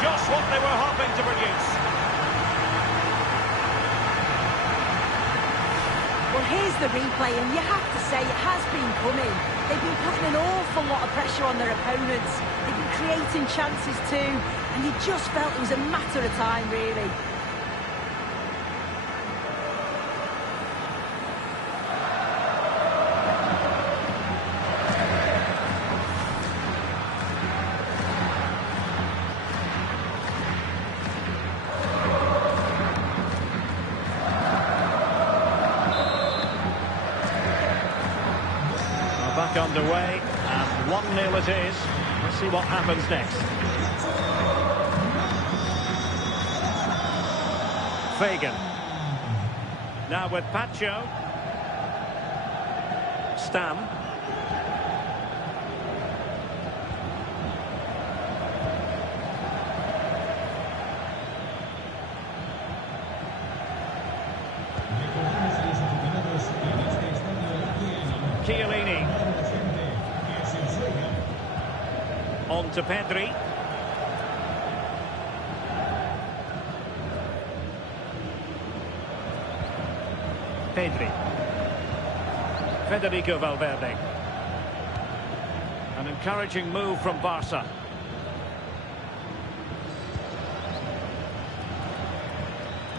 Just what they were hoping to produce. Well, here's the replay, and you have to say it has been coming. They've been putting an awful lot of pressure on their opponents. They've been creating chances too, and you just felt it was a matter of time, really. Back underway, and 1-0 it is. Let's see what happens next. Fagan. Now with Pacho. Stam. Chiellini. On to Pedri. Pedri. Federico Valverde. An encouraging move from Barca.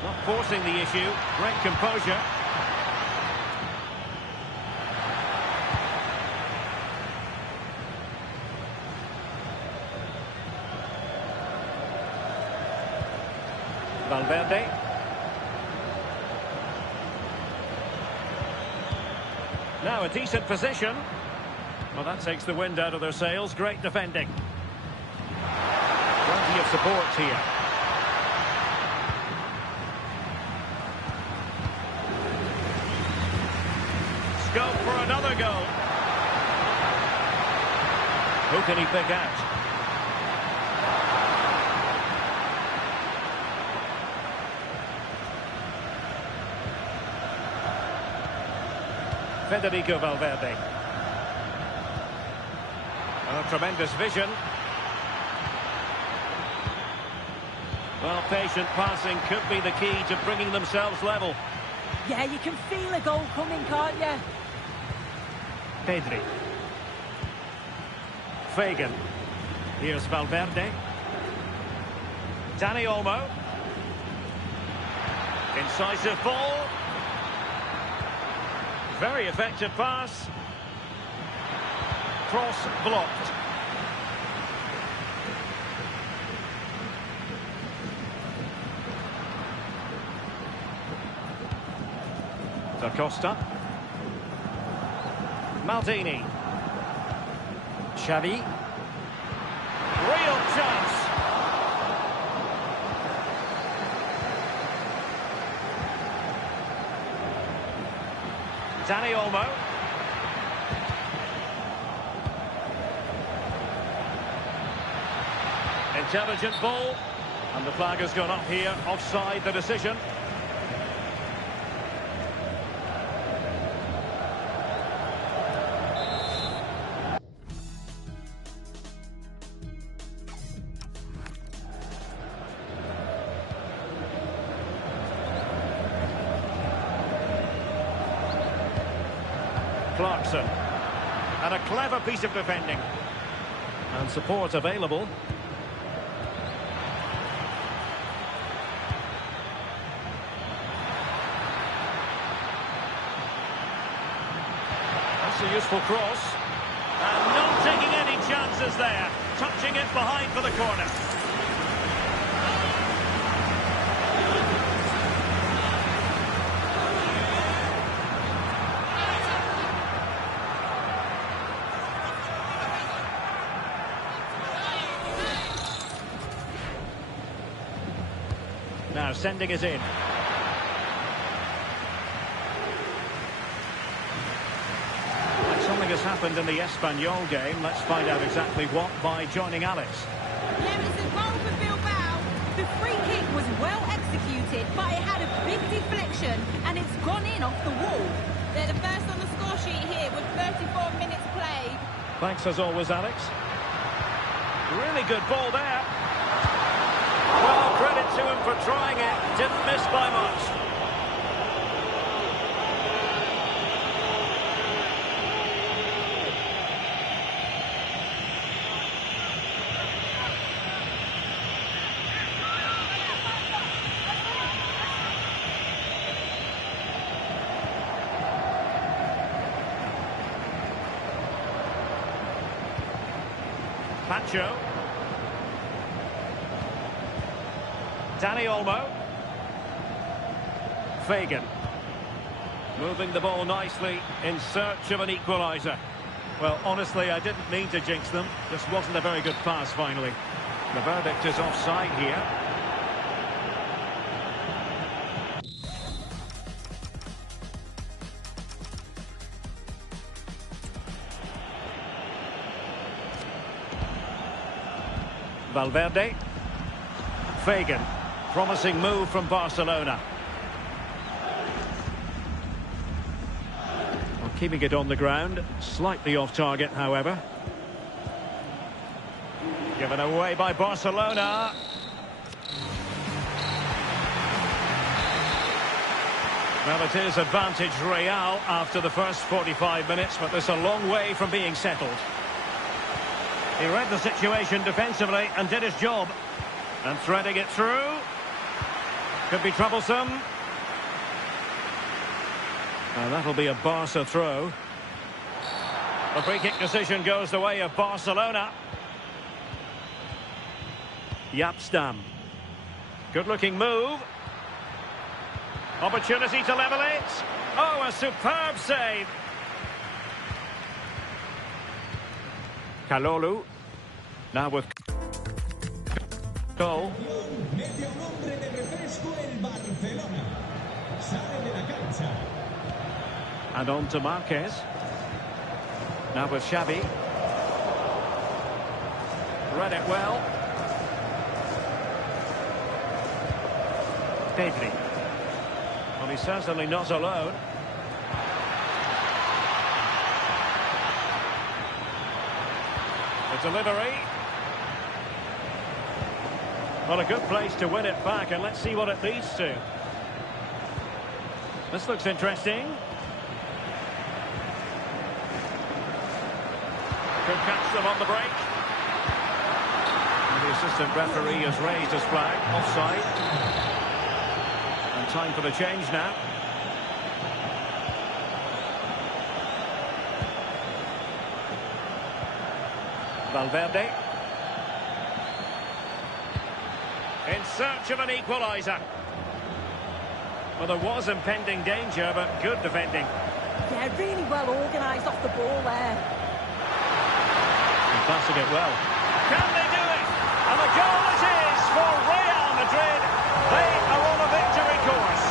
Not forcing the issue. Great composure. Valverde. Now a decent position. Well, that takes the wind out of their sails. Great defending. Plenty of support here. Scope for another goal. Who can he pick out? Federico Valverde. Oh, tremendous vision. Well, patient passing could be the key to bringing themselves level. Yeah, you can feel a goal coming, can't you? Pedri. Fagan. Here's Valverde. Dani Olmo. Incisive ball. Very effective pass. Cross blocked. Da Costa. Maldini. Xavi. Real chance. Dani Olmo. Intelligent ball. And the flag has gone up here. Offside the decision. Clarkson. And a clever piece of defending. And support available. That's a useful cross. And not taking any chances there. Touching it behind for the corner. Now sending it in. And something has happened in the Espanyol game. Let's find out exactly what by joining Alex. Yeah, it's a goal for Bilbao. The free kick was well executed, but it had a big deflection and it's gone in off the wall. They're the first on the score sheet here with 34 minutes played. Thanks as always, Alex. Really good ball there. Well, credit to him for trying it. Didn't miss by much. Pacho. Dani Olmo. Fagan. Moving the ball nicely in search of an equaliser. Well, honestly, I didn't mean to jinx them. Just wasn't a very good pass, finally. The verdict is offside here. Valverde. Fagan. Promising move from Barcelona. Well, keeping it on the ground. Slightly off target, however. Given away by Barcelona. Well, it is advantage Real after the first 45 minutes, but there's a long way from being settled. He read the situation defensively and did his job. And threading it through. Could be troublesome. And that'll be a Barca throw. The free kick decision goes the way of Barcelona. Yapstam. Good looking move. Opportunity to level it. Oh, a superb save. Kalolu. Now with goal. Mete a un hombre de refresco el Barcelona. Sale de la cancha. And on to Marquez. Now with Xavi. Read it well. Pedri. Well, he's certainly not alone. The delivery. Well, a good place to win it back, and let's see what it leads to. This looks interesting. Could catch them on the break. And the assistant referee has raised his flag. Offside. And time for the change now. Valverde. In search of an equaliser. Well, there was impending danger, but good defending. Yeah, really well organised off the ball there. And passing it well. Can they do it? And the goal it is for Real Madrid. They are on a victory course.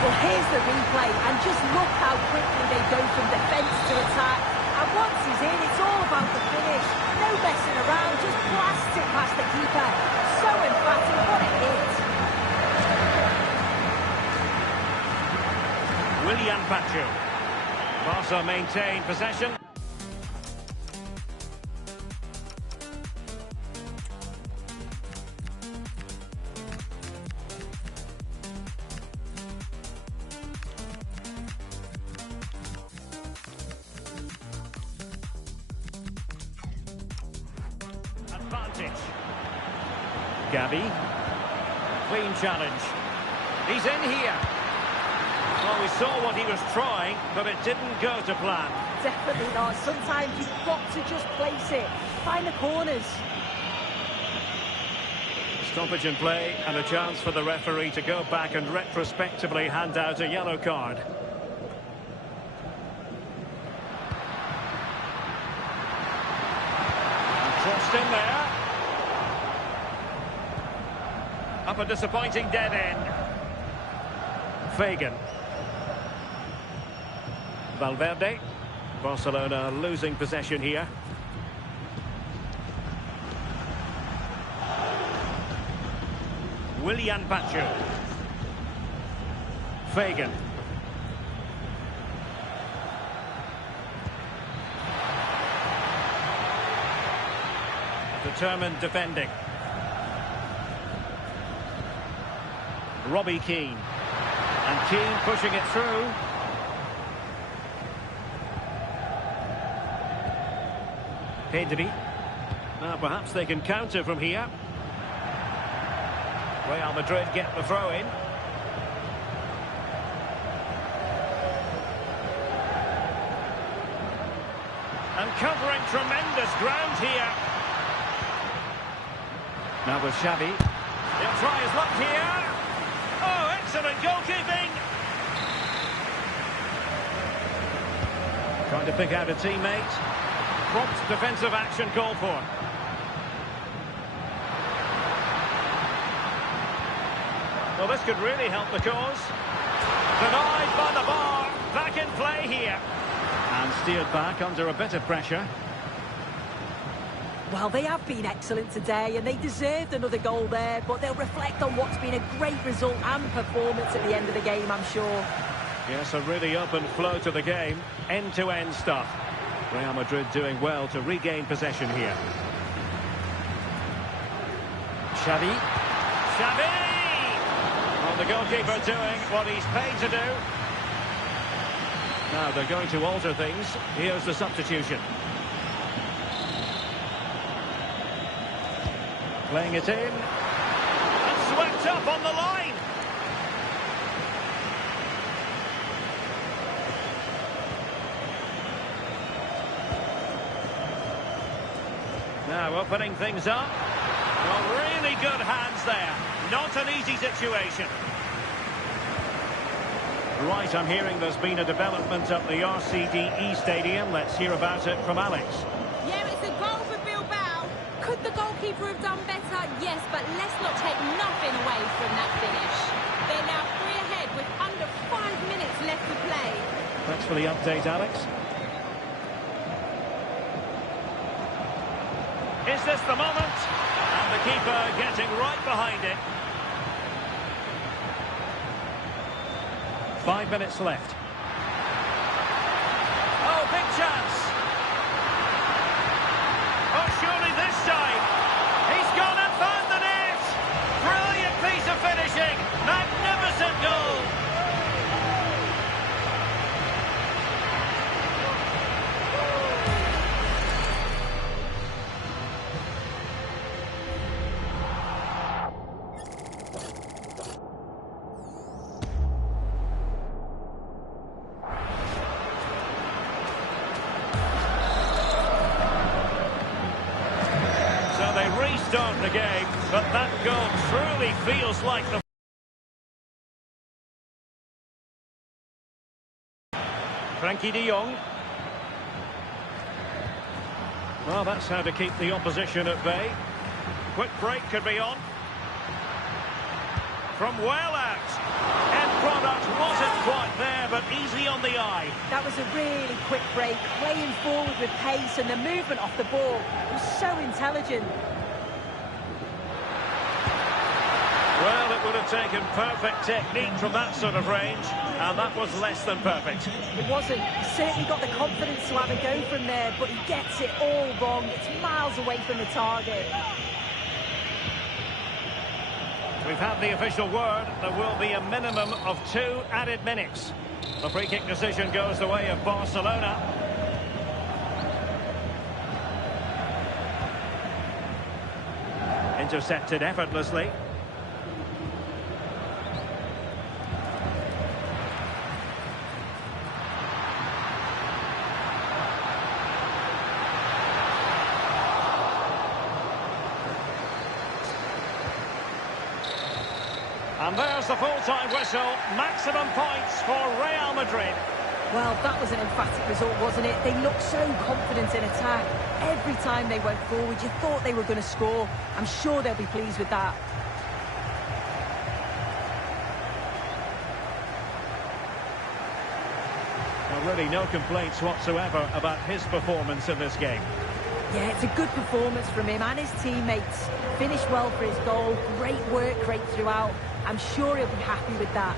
Well, here's the replay, and just look how quickly they go from defence to attack. And once he's in, it's all about the finish. No messing around, just blast it past the keeper. So emphatic, what a hit. Willian Pacho. Barca maintain possession. Advantage. Gavi. Clean challenge. He's in here. Well, we saw what he was trying, but it didn't go to plan. Definitely not. Sometimes you've got to just place it. Find the corners. Stoppage in play and a chance for the referee to go back and retrospectively hand out a yellow card. And crossed in there. Up a disappointing dead end. Fagan. Valverde. Barcelona losing possession here. Willian Pacho. Fagan. Determined defending. Robbie Keane. And Keane pushing it through. Pedri. Now perhaps they can counter from here. Real Madrid get the throw in. And covering tremendous ground here. Now with Xavi. He'll try his luck here. Oh, excellent goalkeeping. Trying to pick out a teammate. Prompt defensive action called for. Well, this could really help the cause. Denied by the bar. Back in play here. And steered back under a bit of pressure. Well, they have been excellent today, and they deserved another goal there, but they'll reflect on what's been a great result and performance at the end of the game, I'm sure. Yes, a really open flow to the game. End-to-end stuff. Real Madrid doing well to regain possession here. Xavi. Xavi! Well, the goalkeeper doing what he's paid to do. Now they're going to alter things. Here's the substitution. Playing it in. And swept up on the line. Now opening things up. Well, really good hands there. Not an easy situation. Right, I'm hearing there's been a development at the RCDE Stadium. Let's hear about it from Alex. Yeah, it's a goal for Bilbao. Could the goalkeeper have done better? Yes, but let's not take nothing away from that finish. They're now 3 ahead with under 5 minutes left to play. Thanks for the update, Alex. Is this the moment? And the keeper getting right behind it. 5 minutes left. Oh, big chance. Oh, surely this time. He's gone and found the net. Brilliant piece of finishing. Magnificent goal. Restart the game, but that goal truly feels like the... Frankie de Jong. Well, that's how to keep the opposition at bay. Quick break could be on. From well out. End product wasn't quite there, but easy on the eye. That was a really quick break, playing forward with pace, and the movement off the ball was so intelligent. Well, it would have taken perfect technique from that sort of range, and that was less than perfect. It wasn't. He certainly got the confidence to have a go from there, but he gets it all wrong. It's miles away from the target. We've had the official word. There will be a minimum of 2 added minutes. The free kick decision goes the way of Barcelona. Intercepted effortlessly. And there's the full-time whistle. Maximum points for Real Madrid. Well, that was an emphatic result, wasn't it? They looked so confident in attack. Every time they went forward, you thought they were going to score. I'm sure they'll be pleased with that. Well, really no complaints whatsoever about his performance in this game. Yeah, it's a good performance from him and his teammates. Finished well for his goal. Great work rate throughout. I'm sure he'll be happy with that.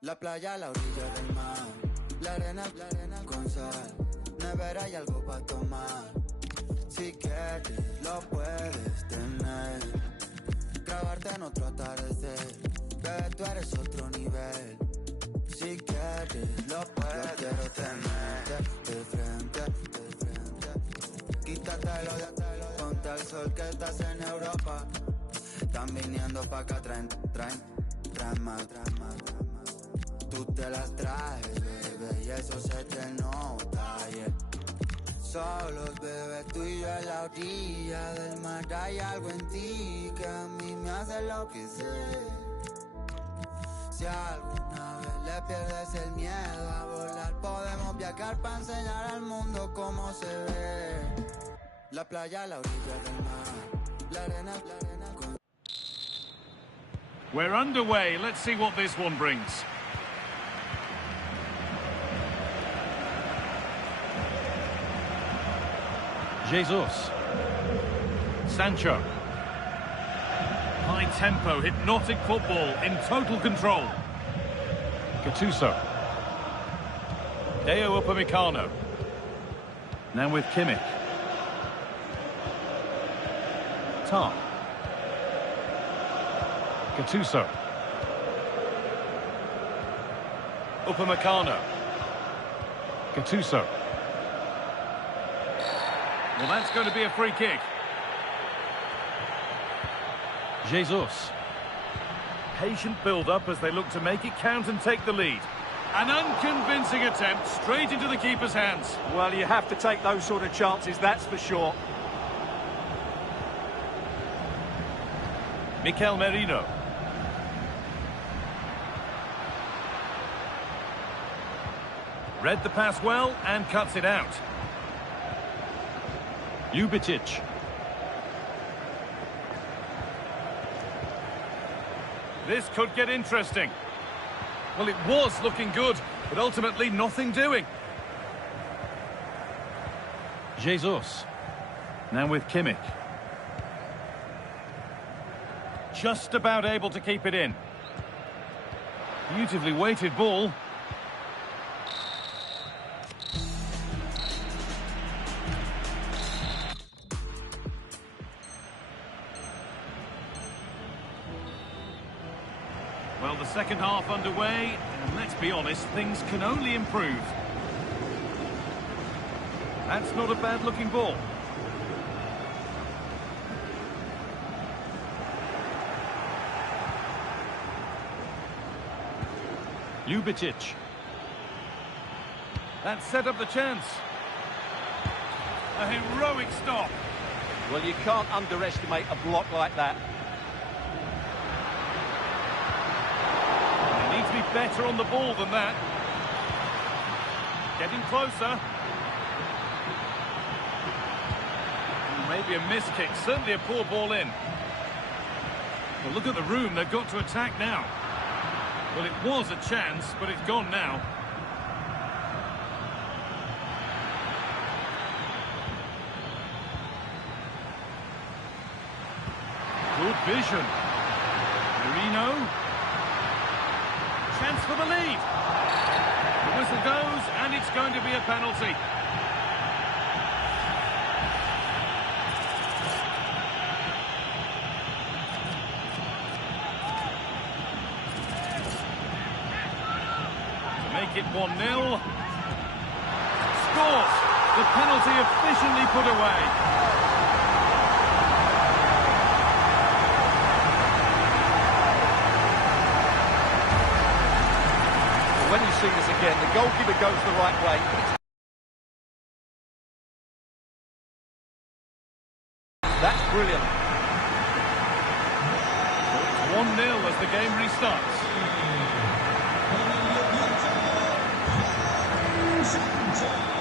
La playa a la orilla del mar, la arena con sal, nevera y algo para tomar. Si quieres lo puedes tener, grabarte en otro atardecer, que tú eres otro nivel. Si quieres lo puedes, yo quiero tenerte de frente, quítatelo de ponte al sol que estás en Europa. Están viniendo pa' acá, traen más. Tú te las traes, bebé, y eso se te nota, yeah. Solos, bebé, tú y yo en la orilla del mar. Hay algo en ti que a mí me hace enloquecer. Si alguna vez le pierdes el miedo a volar, podemos viajar para enseñar al mundo cómo se ve. La playa a la orilla del mar, la arena con... We're underway. Let's see what this one brings. Jesus. Sancho. High tempo, hypnotic football in total control. Gattuso. Deo Upamecano. Now with Kimmich. Tar. Gattuso. Upamecano. Gattuso. Well, that's going to be a free kick. Jesus. Patient build-up as they look to make it count and take the lead. An unconvincing attempt straight into the keeper's hands. Well, you have to take those sort of chances, that's for sure. Mikel Merino. Read the pass well and cuts it out. Ljubicic. This could get interesting. Well, it was looking good, but ultimately nothing doing. Jesus. Now with Kimmich. Just about able to keep it in. Beautifully weighted ball. Well, the second half underway, and let's be honest, things can only improve. That's not a bad-looking ball. Ljubicic. That set up the chance. A heroic stop. Well, you can't underestimate a block like that. They need to be better on the ball than that. Getting closer. Maybe a missed kick, certainly a poor ball in. Well, look at the room they've got to attack now. Well, it was a chance, but it's gone now. Good vision. Merino. Chance for the lead. The whistle goes, and it's going to be a penalty. Make it 1-0. Scores! The penalty efficiently put away. Well, when you see this again, the goalkeeper goes the right way. That's brilliant. It's 1-0 as the game restarts.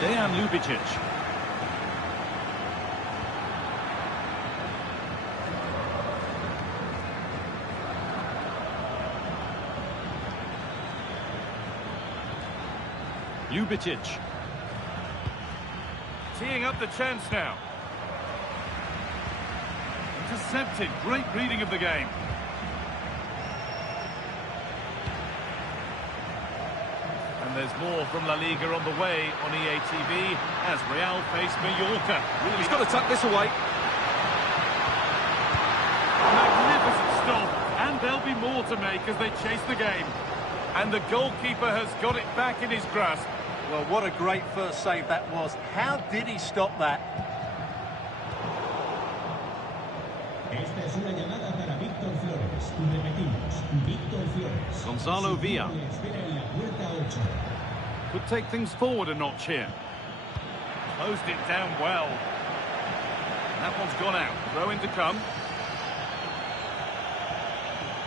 Dejan Ljubicic. Ljubicic. Teeing up the chance now. Intercepted. Great reading of the game. And there's more from La Liga on the way on EA TV as Real face Mallorca. He's got to tuck this away. Magnificent stop, and there'll be more to make as they chase the game. And the goalkeeper has got it back in his grasp. Well, what a great first save that was. How did he stop that? Esta es una llamada para Víctor Flores. Repetimos, Víctor Flores. Gonzalo Villa. Le espera en la puerta 8. Could take things forward a notch here. Closed it down well. That one's gone out. Throw in to come.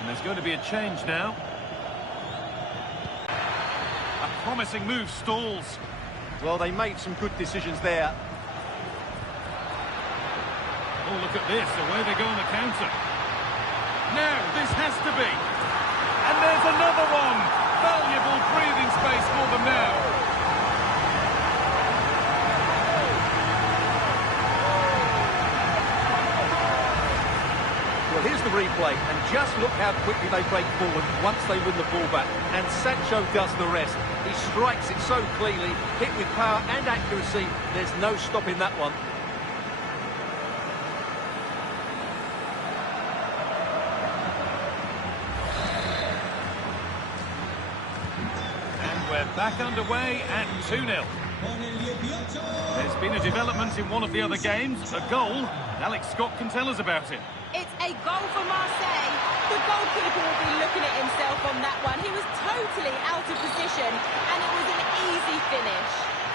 And there's going to be a change now. A promising move stalls. Well, they made some good decisions there. Oh, look at this. Away they go on the counter. Now, this has to be. And there's another one. Valuable breathing space for them now. the replay, and just look how quickly they break forward once they win the ball back. And Sancho does the rest. He strikes it so cleanly, hit with power and accuracy. There's no stopping that one. And we're back underway at 2-0. There's been a development in one of the other games, a goal. Alex Scott can tell us about it. It's a goal for Marseille. The goalkeeper will be looking at himself on that one. He was totally out of position, and it was an easy finish.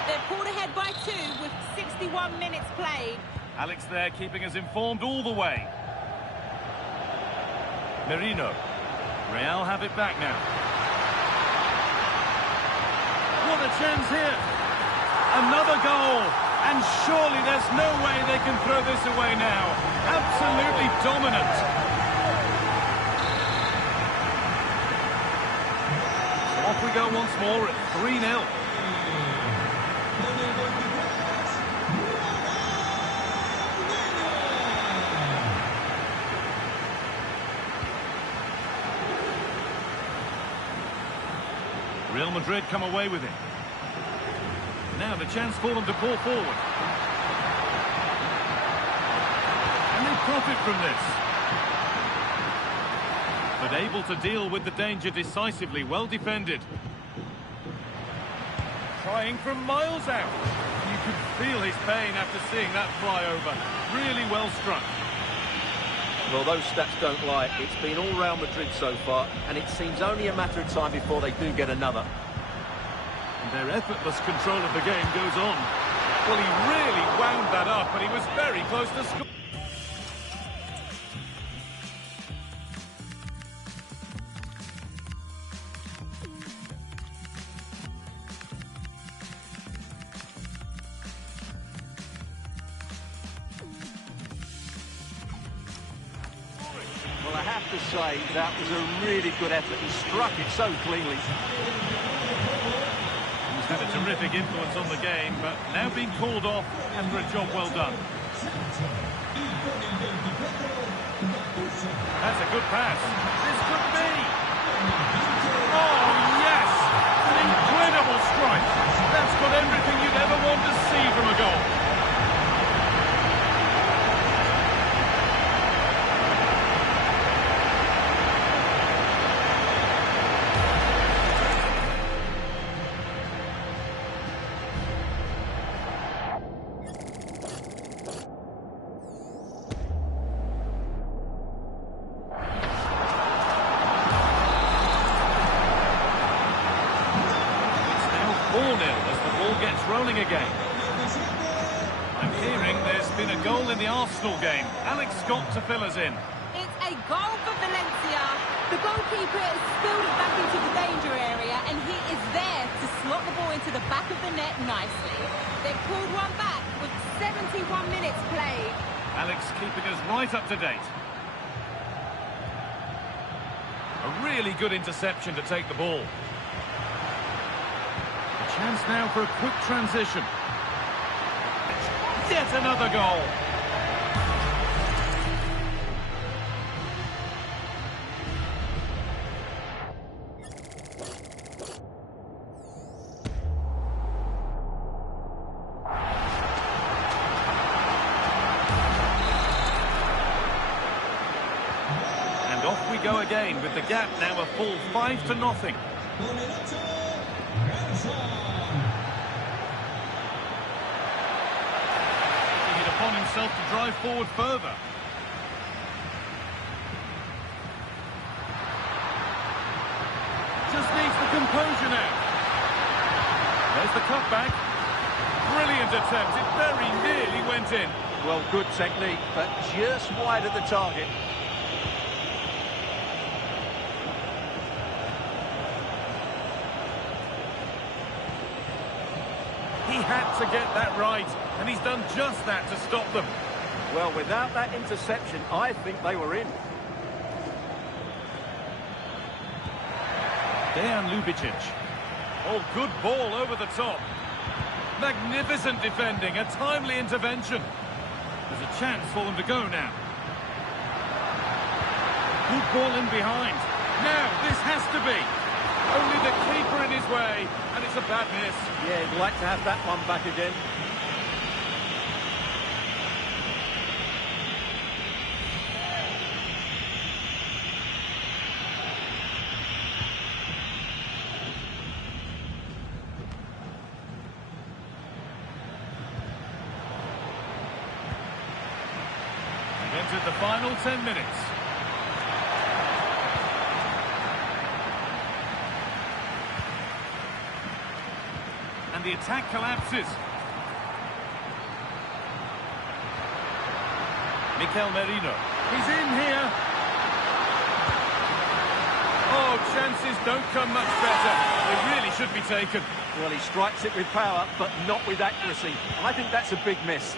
They're pulled ahead by 2 with 61 minutes played. Alex there keeping us informed all the way. Merino. Real have it back now. What a chance here. Another goal. And surely there's no way they can throw this away now. Absolutely dominant. So off we go once more at 3-0. Real Madrid come away with it. Now the chance for them to pull forward. And they profit from this. But able to deal with the danger decisively, well defended. Trying from miles out. You could feel his pain after seeing that fly over. Really well struck. Well, those stats don't lie. It's been all Real Madrid so far, and it seems only a matter of time before they do get another. And their effortless control of the game goes on. Well, he really wound that up, but he was very close to score. Well, I have to say, that was a really good effort. He struck it so cleanly. He's had a terrific influence on the game, but now being called off after a job well done. That's a good pass. This could be. Oh, yes! An incredible strike. That's got everything you'd ever want to see from a goal. Rolling again. I'm hearing there's been a goal in the Arsenal game. Alex Scott to fill us in. It's a goal for Valencia. The goalkeeper has spilled it back into the danger area, and he is there to slot the ball into the back of the net nicely. They've pulled one back with 71 minutes played. Alex keeping us right up to date. A really good interception to take the ball. Chance now for a quick transition. Yet another goal. And off we go again with the gap now a full 5-0. Upon himself to drive forward further. Just needs the composure now. There's the cutback. Brilliant attempt. It very nearly went in. Well, good technique, but just wide of the target. He had to get that right, and he's done just that to stop them. Well, without that interception, I think they were in. Dejan Ljubicic. Oh, good ball over the top. Magnificent defending, a timely intervention. There's a chance for them to go now. Good ball in behind. Now, this has to be. Only the keeper in his way, and it's a bad miss. Yeah, he'd like to have that one back again. We've entered the final 10 minutes. And the attack collapses. Mikel Merino. He's in here. Oh, chances don't come much better. They really should be taken. Well, he strikes it with power, but not with accuracy. I think that's a big miss.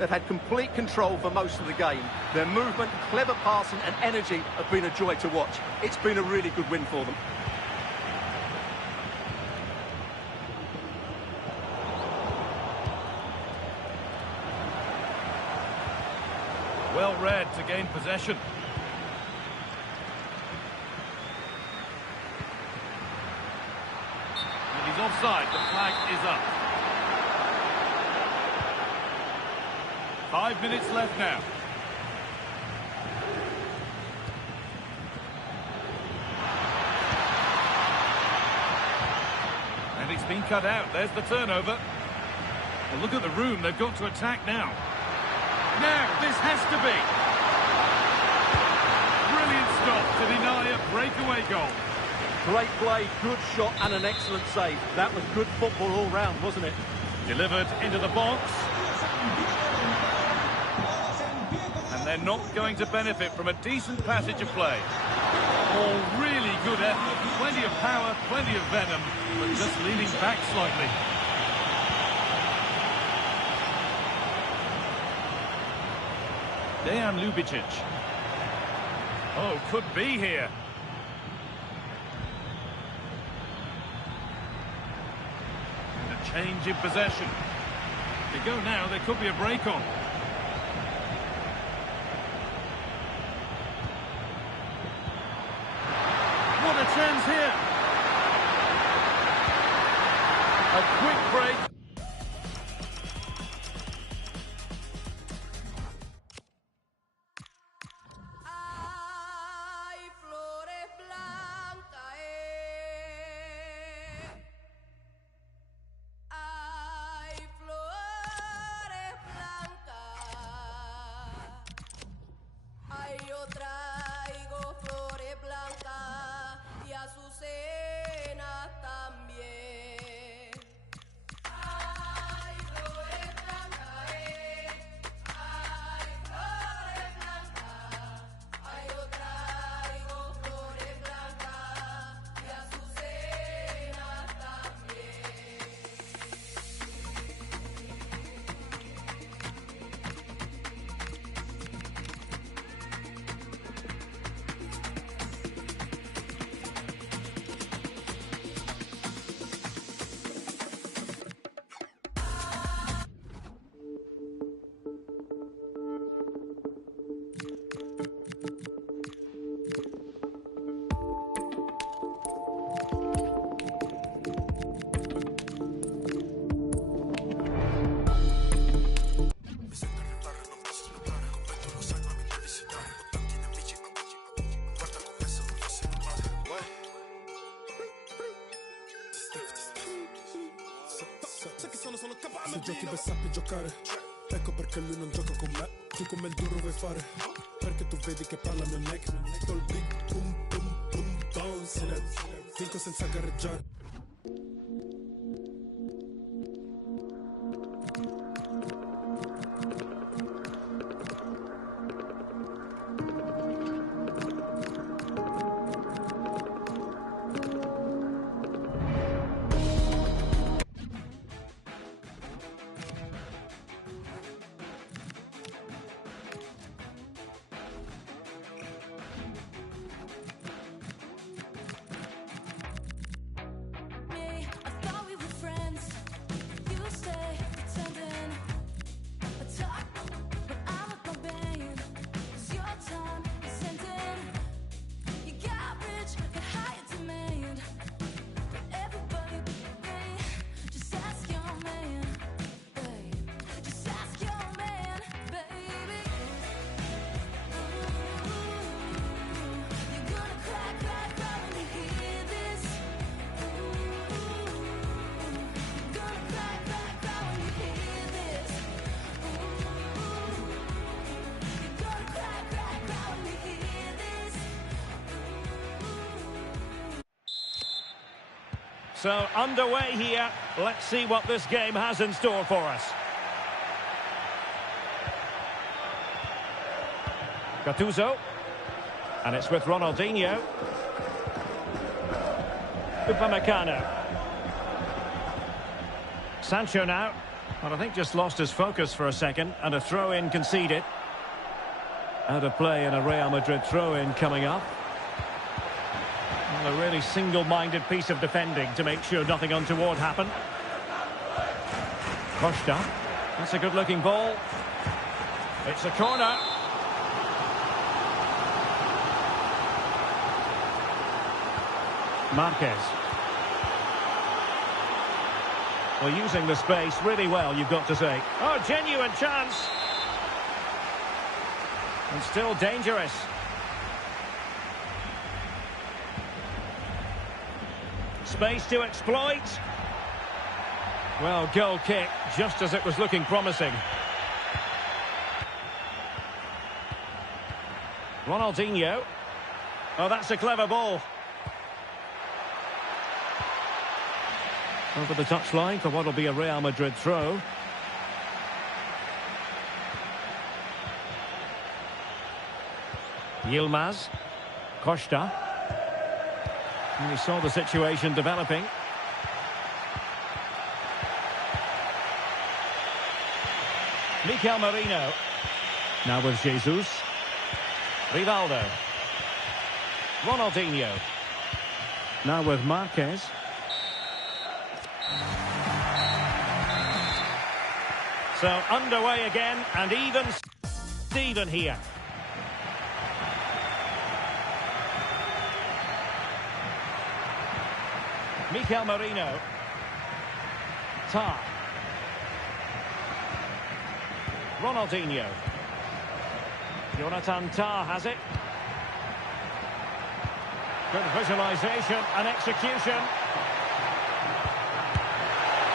They've had complete control for most of the game. Their movement, clever passing and energy have been a joy to watch. It's been a really good win for them. Well read to gain possession. And he's offside. The flag is up. 5 minutes left now. And it's been cut out. There's the turnover. Well, look at the room. They've got to attack now. Now, this has to be. Brilliant stop to deny a breakaway goal. Great play, good shot and an excellent save. That was good football all round, wasn't it? Delivered into the box. And they're not going to benefit from a decent passage of play. All really good effort. Plenty of power, plenty of venom, but just leaning back slightly. Dejan Ljubicic. Oh, could be here. And a change in possession. They go now, there could be a break on. What a chance here. A quick break. Se giochi per sappi giocare, ecco perché lui non gioca con me. Tu come il duro vuoi fare, perché tu vedi che parla mio neck. Col big boom boom boom bounce, vinco senza gareggiare. So, underway here. Let's see what this game has in store for us. Gattuso. And it's with Ronaldinho. Upamecano. Sancho now. Well, I think just lost his focus for a second, and a throw-in conceded. Out of play and a Real Madrid throw-in coming up. Well, a really single-minded piece of defending to make sure nothing untoward happened. Costa. That's a good-looking ball. It's a corner. Marquez. Well, using the space really well, you've got to say. Oh, genuine chance. And still dangerous. Space to exploit. Well, goal kick, just as it was looking promising. Ronaldinho. Oh, that's a clever ball. Over the touchline for what will be a Real Madrid throw. Yilmaz. Costa. And we saw the situation developing. Mikel Merino. Now with Jesus. Rivaldo. Ronaldinho. Now with Marquez. So underway again, and even Steven here. Mikel Merino. Tar. Ronaldinho. Jonathan Tar has it. Good visualization and execution.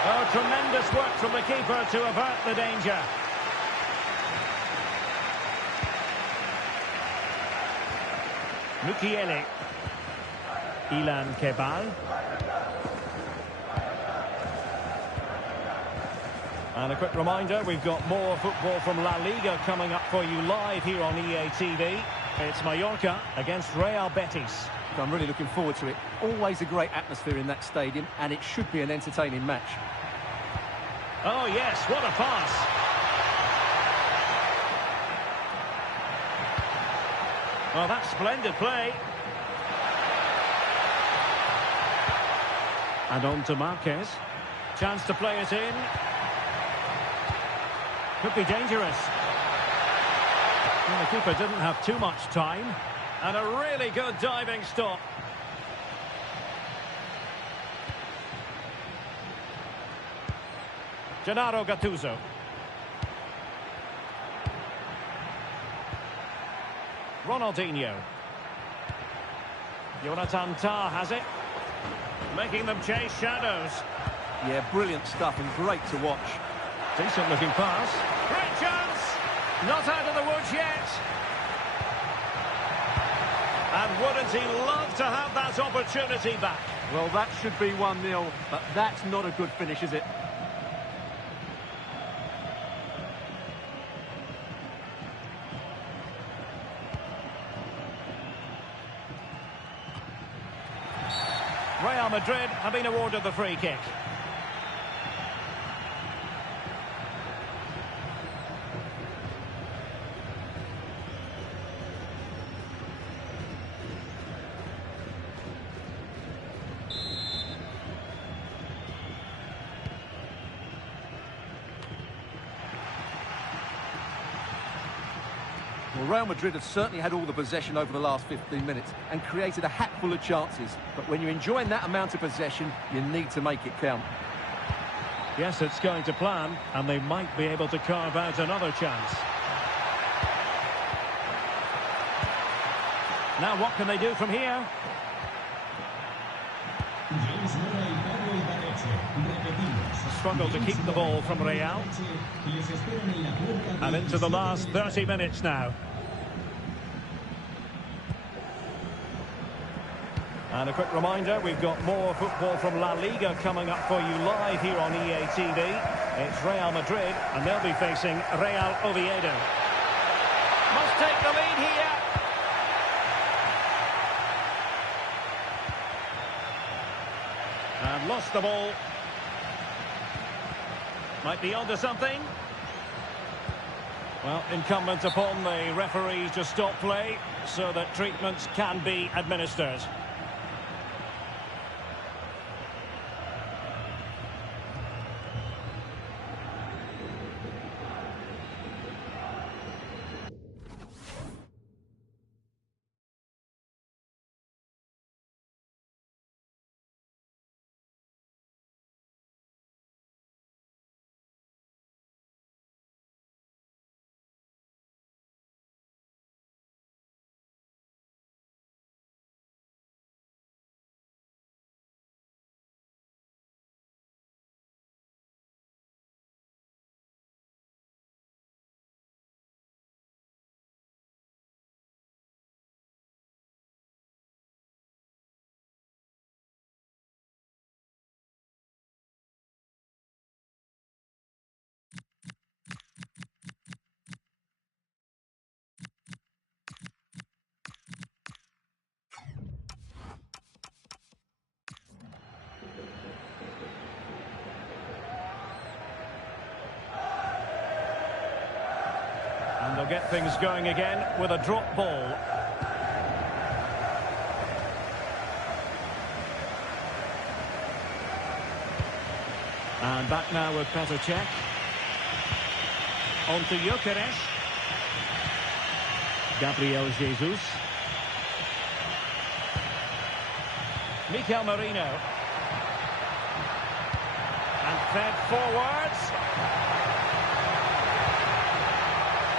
Oh, tremendous work from the keeper to avert the danger. Mukiele. Ilan Kebal. And a quick reminder, we've got more football from La Liga coming up for you live here on EA TV. It's Mallorca against Real Betis. I'm really looking forward to it. Always a great atmosphere in that stadium, and it should be an entertaining match. Oh yes, what a pass. Well, that's splendid play. And on to Marquez. Chance to play it in. Could be dangerous. Well, the keeper didn't have too much time. And a really good diving stop. Gennaro Gattuso. Ronaldinho. Jonathan Tah has it. Making them chase shadows. Yeah, brilliant stuff and great to watch. Decent looking pass. Great chance! Not out of the woods yet. And wouldn't he love to have that opportunity back? Well, that should be 1-0, but that's not a good finish, is it? Real Madrid have been awarded the free kick. Well, Real Madrid have certainly had all the possession over the last 15 minutes and created a hatful of chances. But when you're enjoying that amount of possession, you need to make it count. Yes, it's going to plan, and they might be able to carve out another chance. Now, what can they do from here? Struggle to keep the ball from Real. And into the last 30 minutes now. And a quick reminder, we've got more football from La Liga coming up for you live here on EA TV. It's Real Madrid, and they'll be facing Real Oviedo. Must take the lead here. And lost the ball. Might be onto something. Well, incumbent upon the referees to stop play so that treatments can be administered. And they'll get things going again with a drop ball. And back now with Petr Cech. On to Gyökeres. Gabriel Jesus. Mikel Merino. And fed forwards.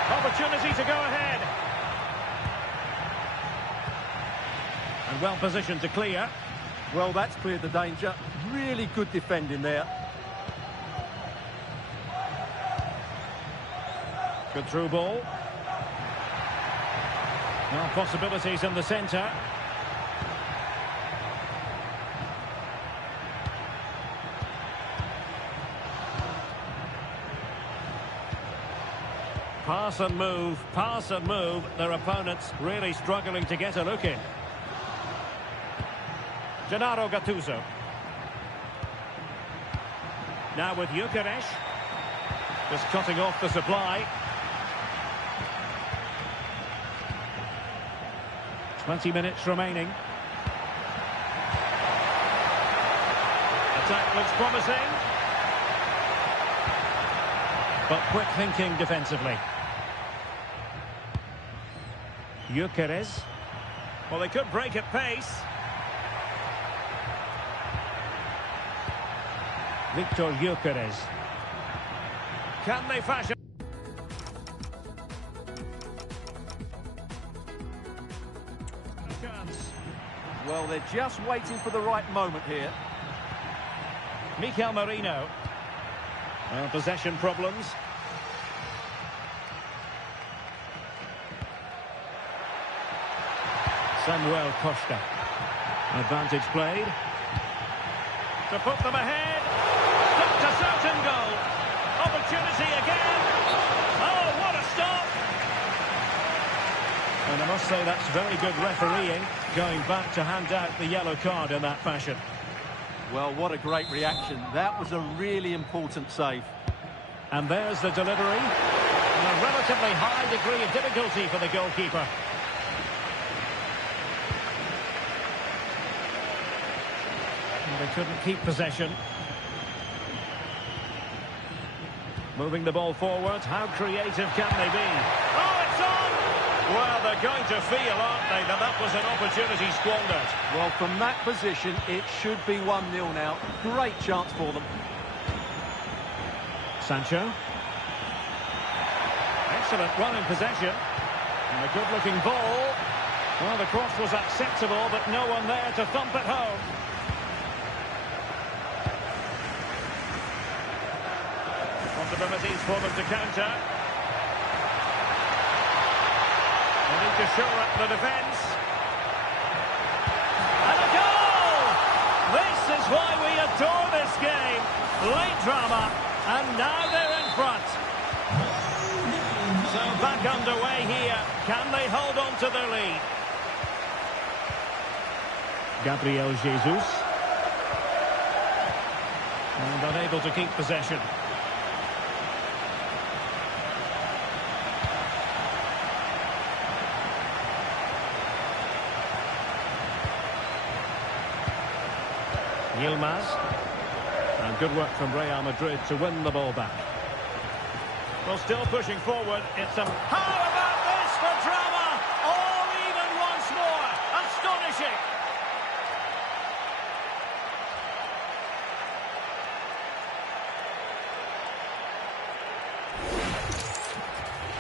Opportunity to go ahead. And well positioned to clear. Well, that's cleared the danger. Really good defending there. Good through ball. Well, possibilities in the centre. Pass and move, pass and move. Their opponents really struggling to get a look in. Gennaro Gattuso. Now with Gyökeres. Just cutting off the supply. 20 minutes remaining. Attack looks promising. But quick thinking defensively. Gyökeres. Well, they could break at pace. Victor Gyökeres. Can they fashion? Well, they're just waiting for the right moment here. Mikel Merino. Well, possession problems. Samuel Costa. Advantage played. To put them ahead. Stopped a certain goal. Opportunity again. Oh, what a stop. And I must say that's very good refereeing, going back to hand out the yellow card in that fashion. Well, what a great reaction. That was a really important save. And there's the delivery. And a relatively high degree of difficulty for the goalkeeper. And they couldn't keep possession. Moving the ball forward. How creative can they be? Oh, it's on! Well, they're going to feel, aren't they, that that was an opportunity squandered. Well, from that position, it should be 1-0 now. Great chance for them. Sancho. Excellent run in possession. And a good-looking ball. Well, the cross was acceptable, but no one there to thump it home. Possibilities for them to counter. They need to shore up the defence. And a goal! adore this game. Late drama, and now they're in front. So back underway here. Can they hold on to their lead? Gabriel Jesus. And unable to keep possession. Yilmaz. And good work from Real Madrid to win the ball back. Well, still pushing forward. It's a... How about this for drama? All even once more. Astonishing.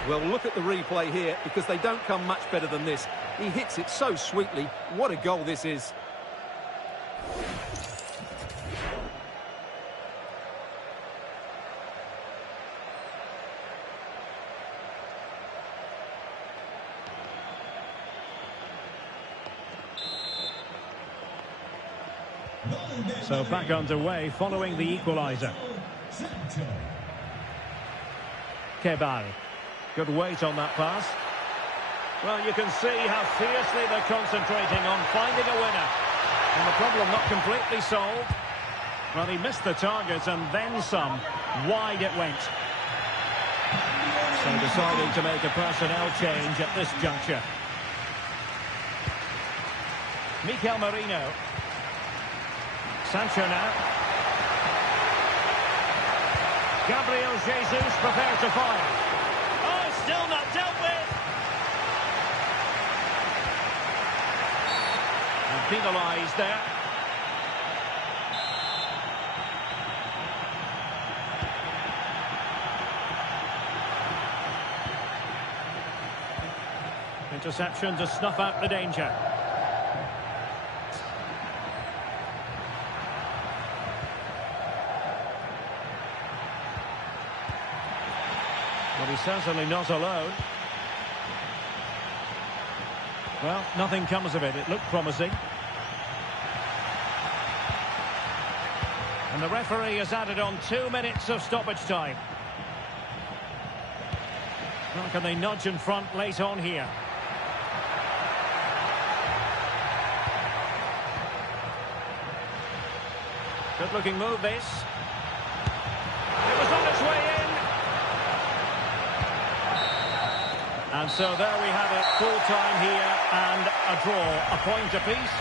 Well, look at the replay here, because they don't come much better than this. He hits it so sweetly. What a goal this is. So back underway following the equaliser. Kebal. Good weight on that pass. Well, you can see how fiercely they're concentrating on finding a winner. And the problem not completely solved. Well, he missed the target and then some. Wide it went. So deciding to make a personnel change at this juncture. Mikel Merino. Sancho now. Gabriel Jesus prepared to fire. Oh, still not dealt with. And penalised there. Interception to snuff out the danger. But he's certainly not alone. Well, nothing comes of it. It looked promising. And the referee has added on 2 minutes of stoppage time. Well, can they nudge in front late on here? Good looking move this. It was on its way in. And so there we have it, full time here and a draw, a point apiece.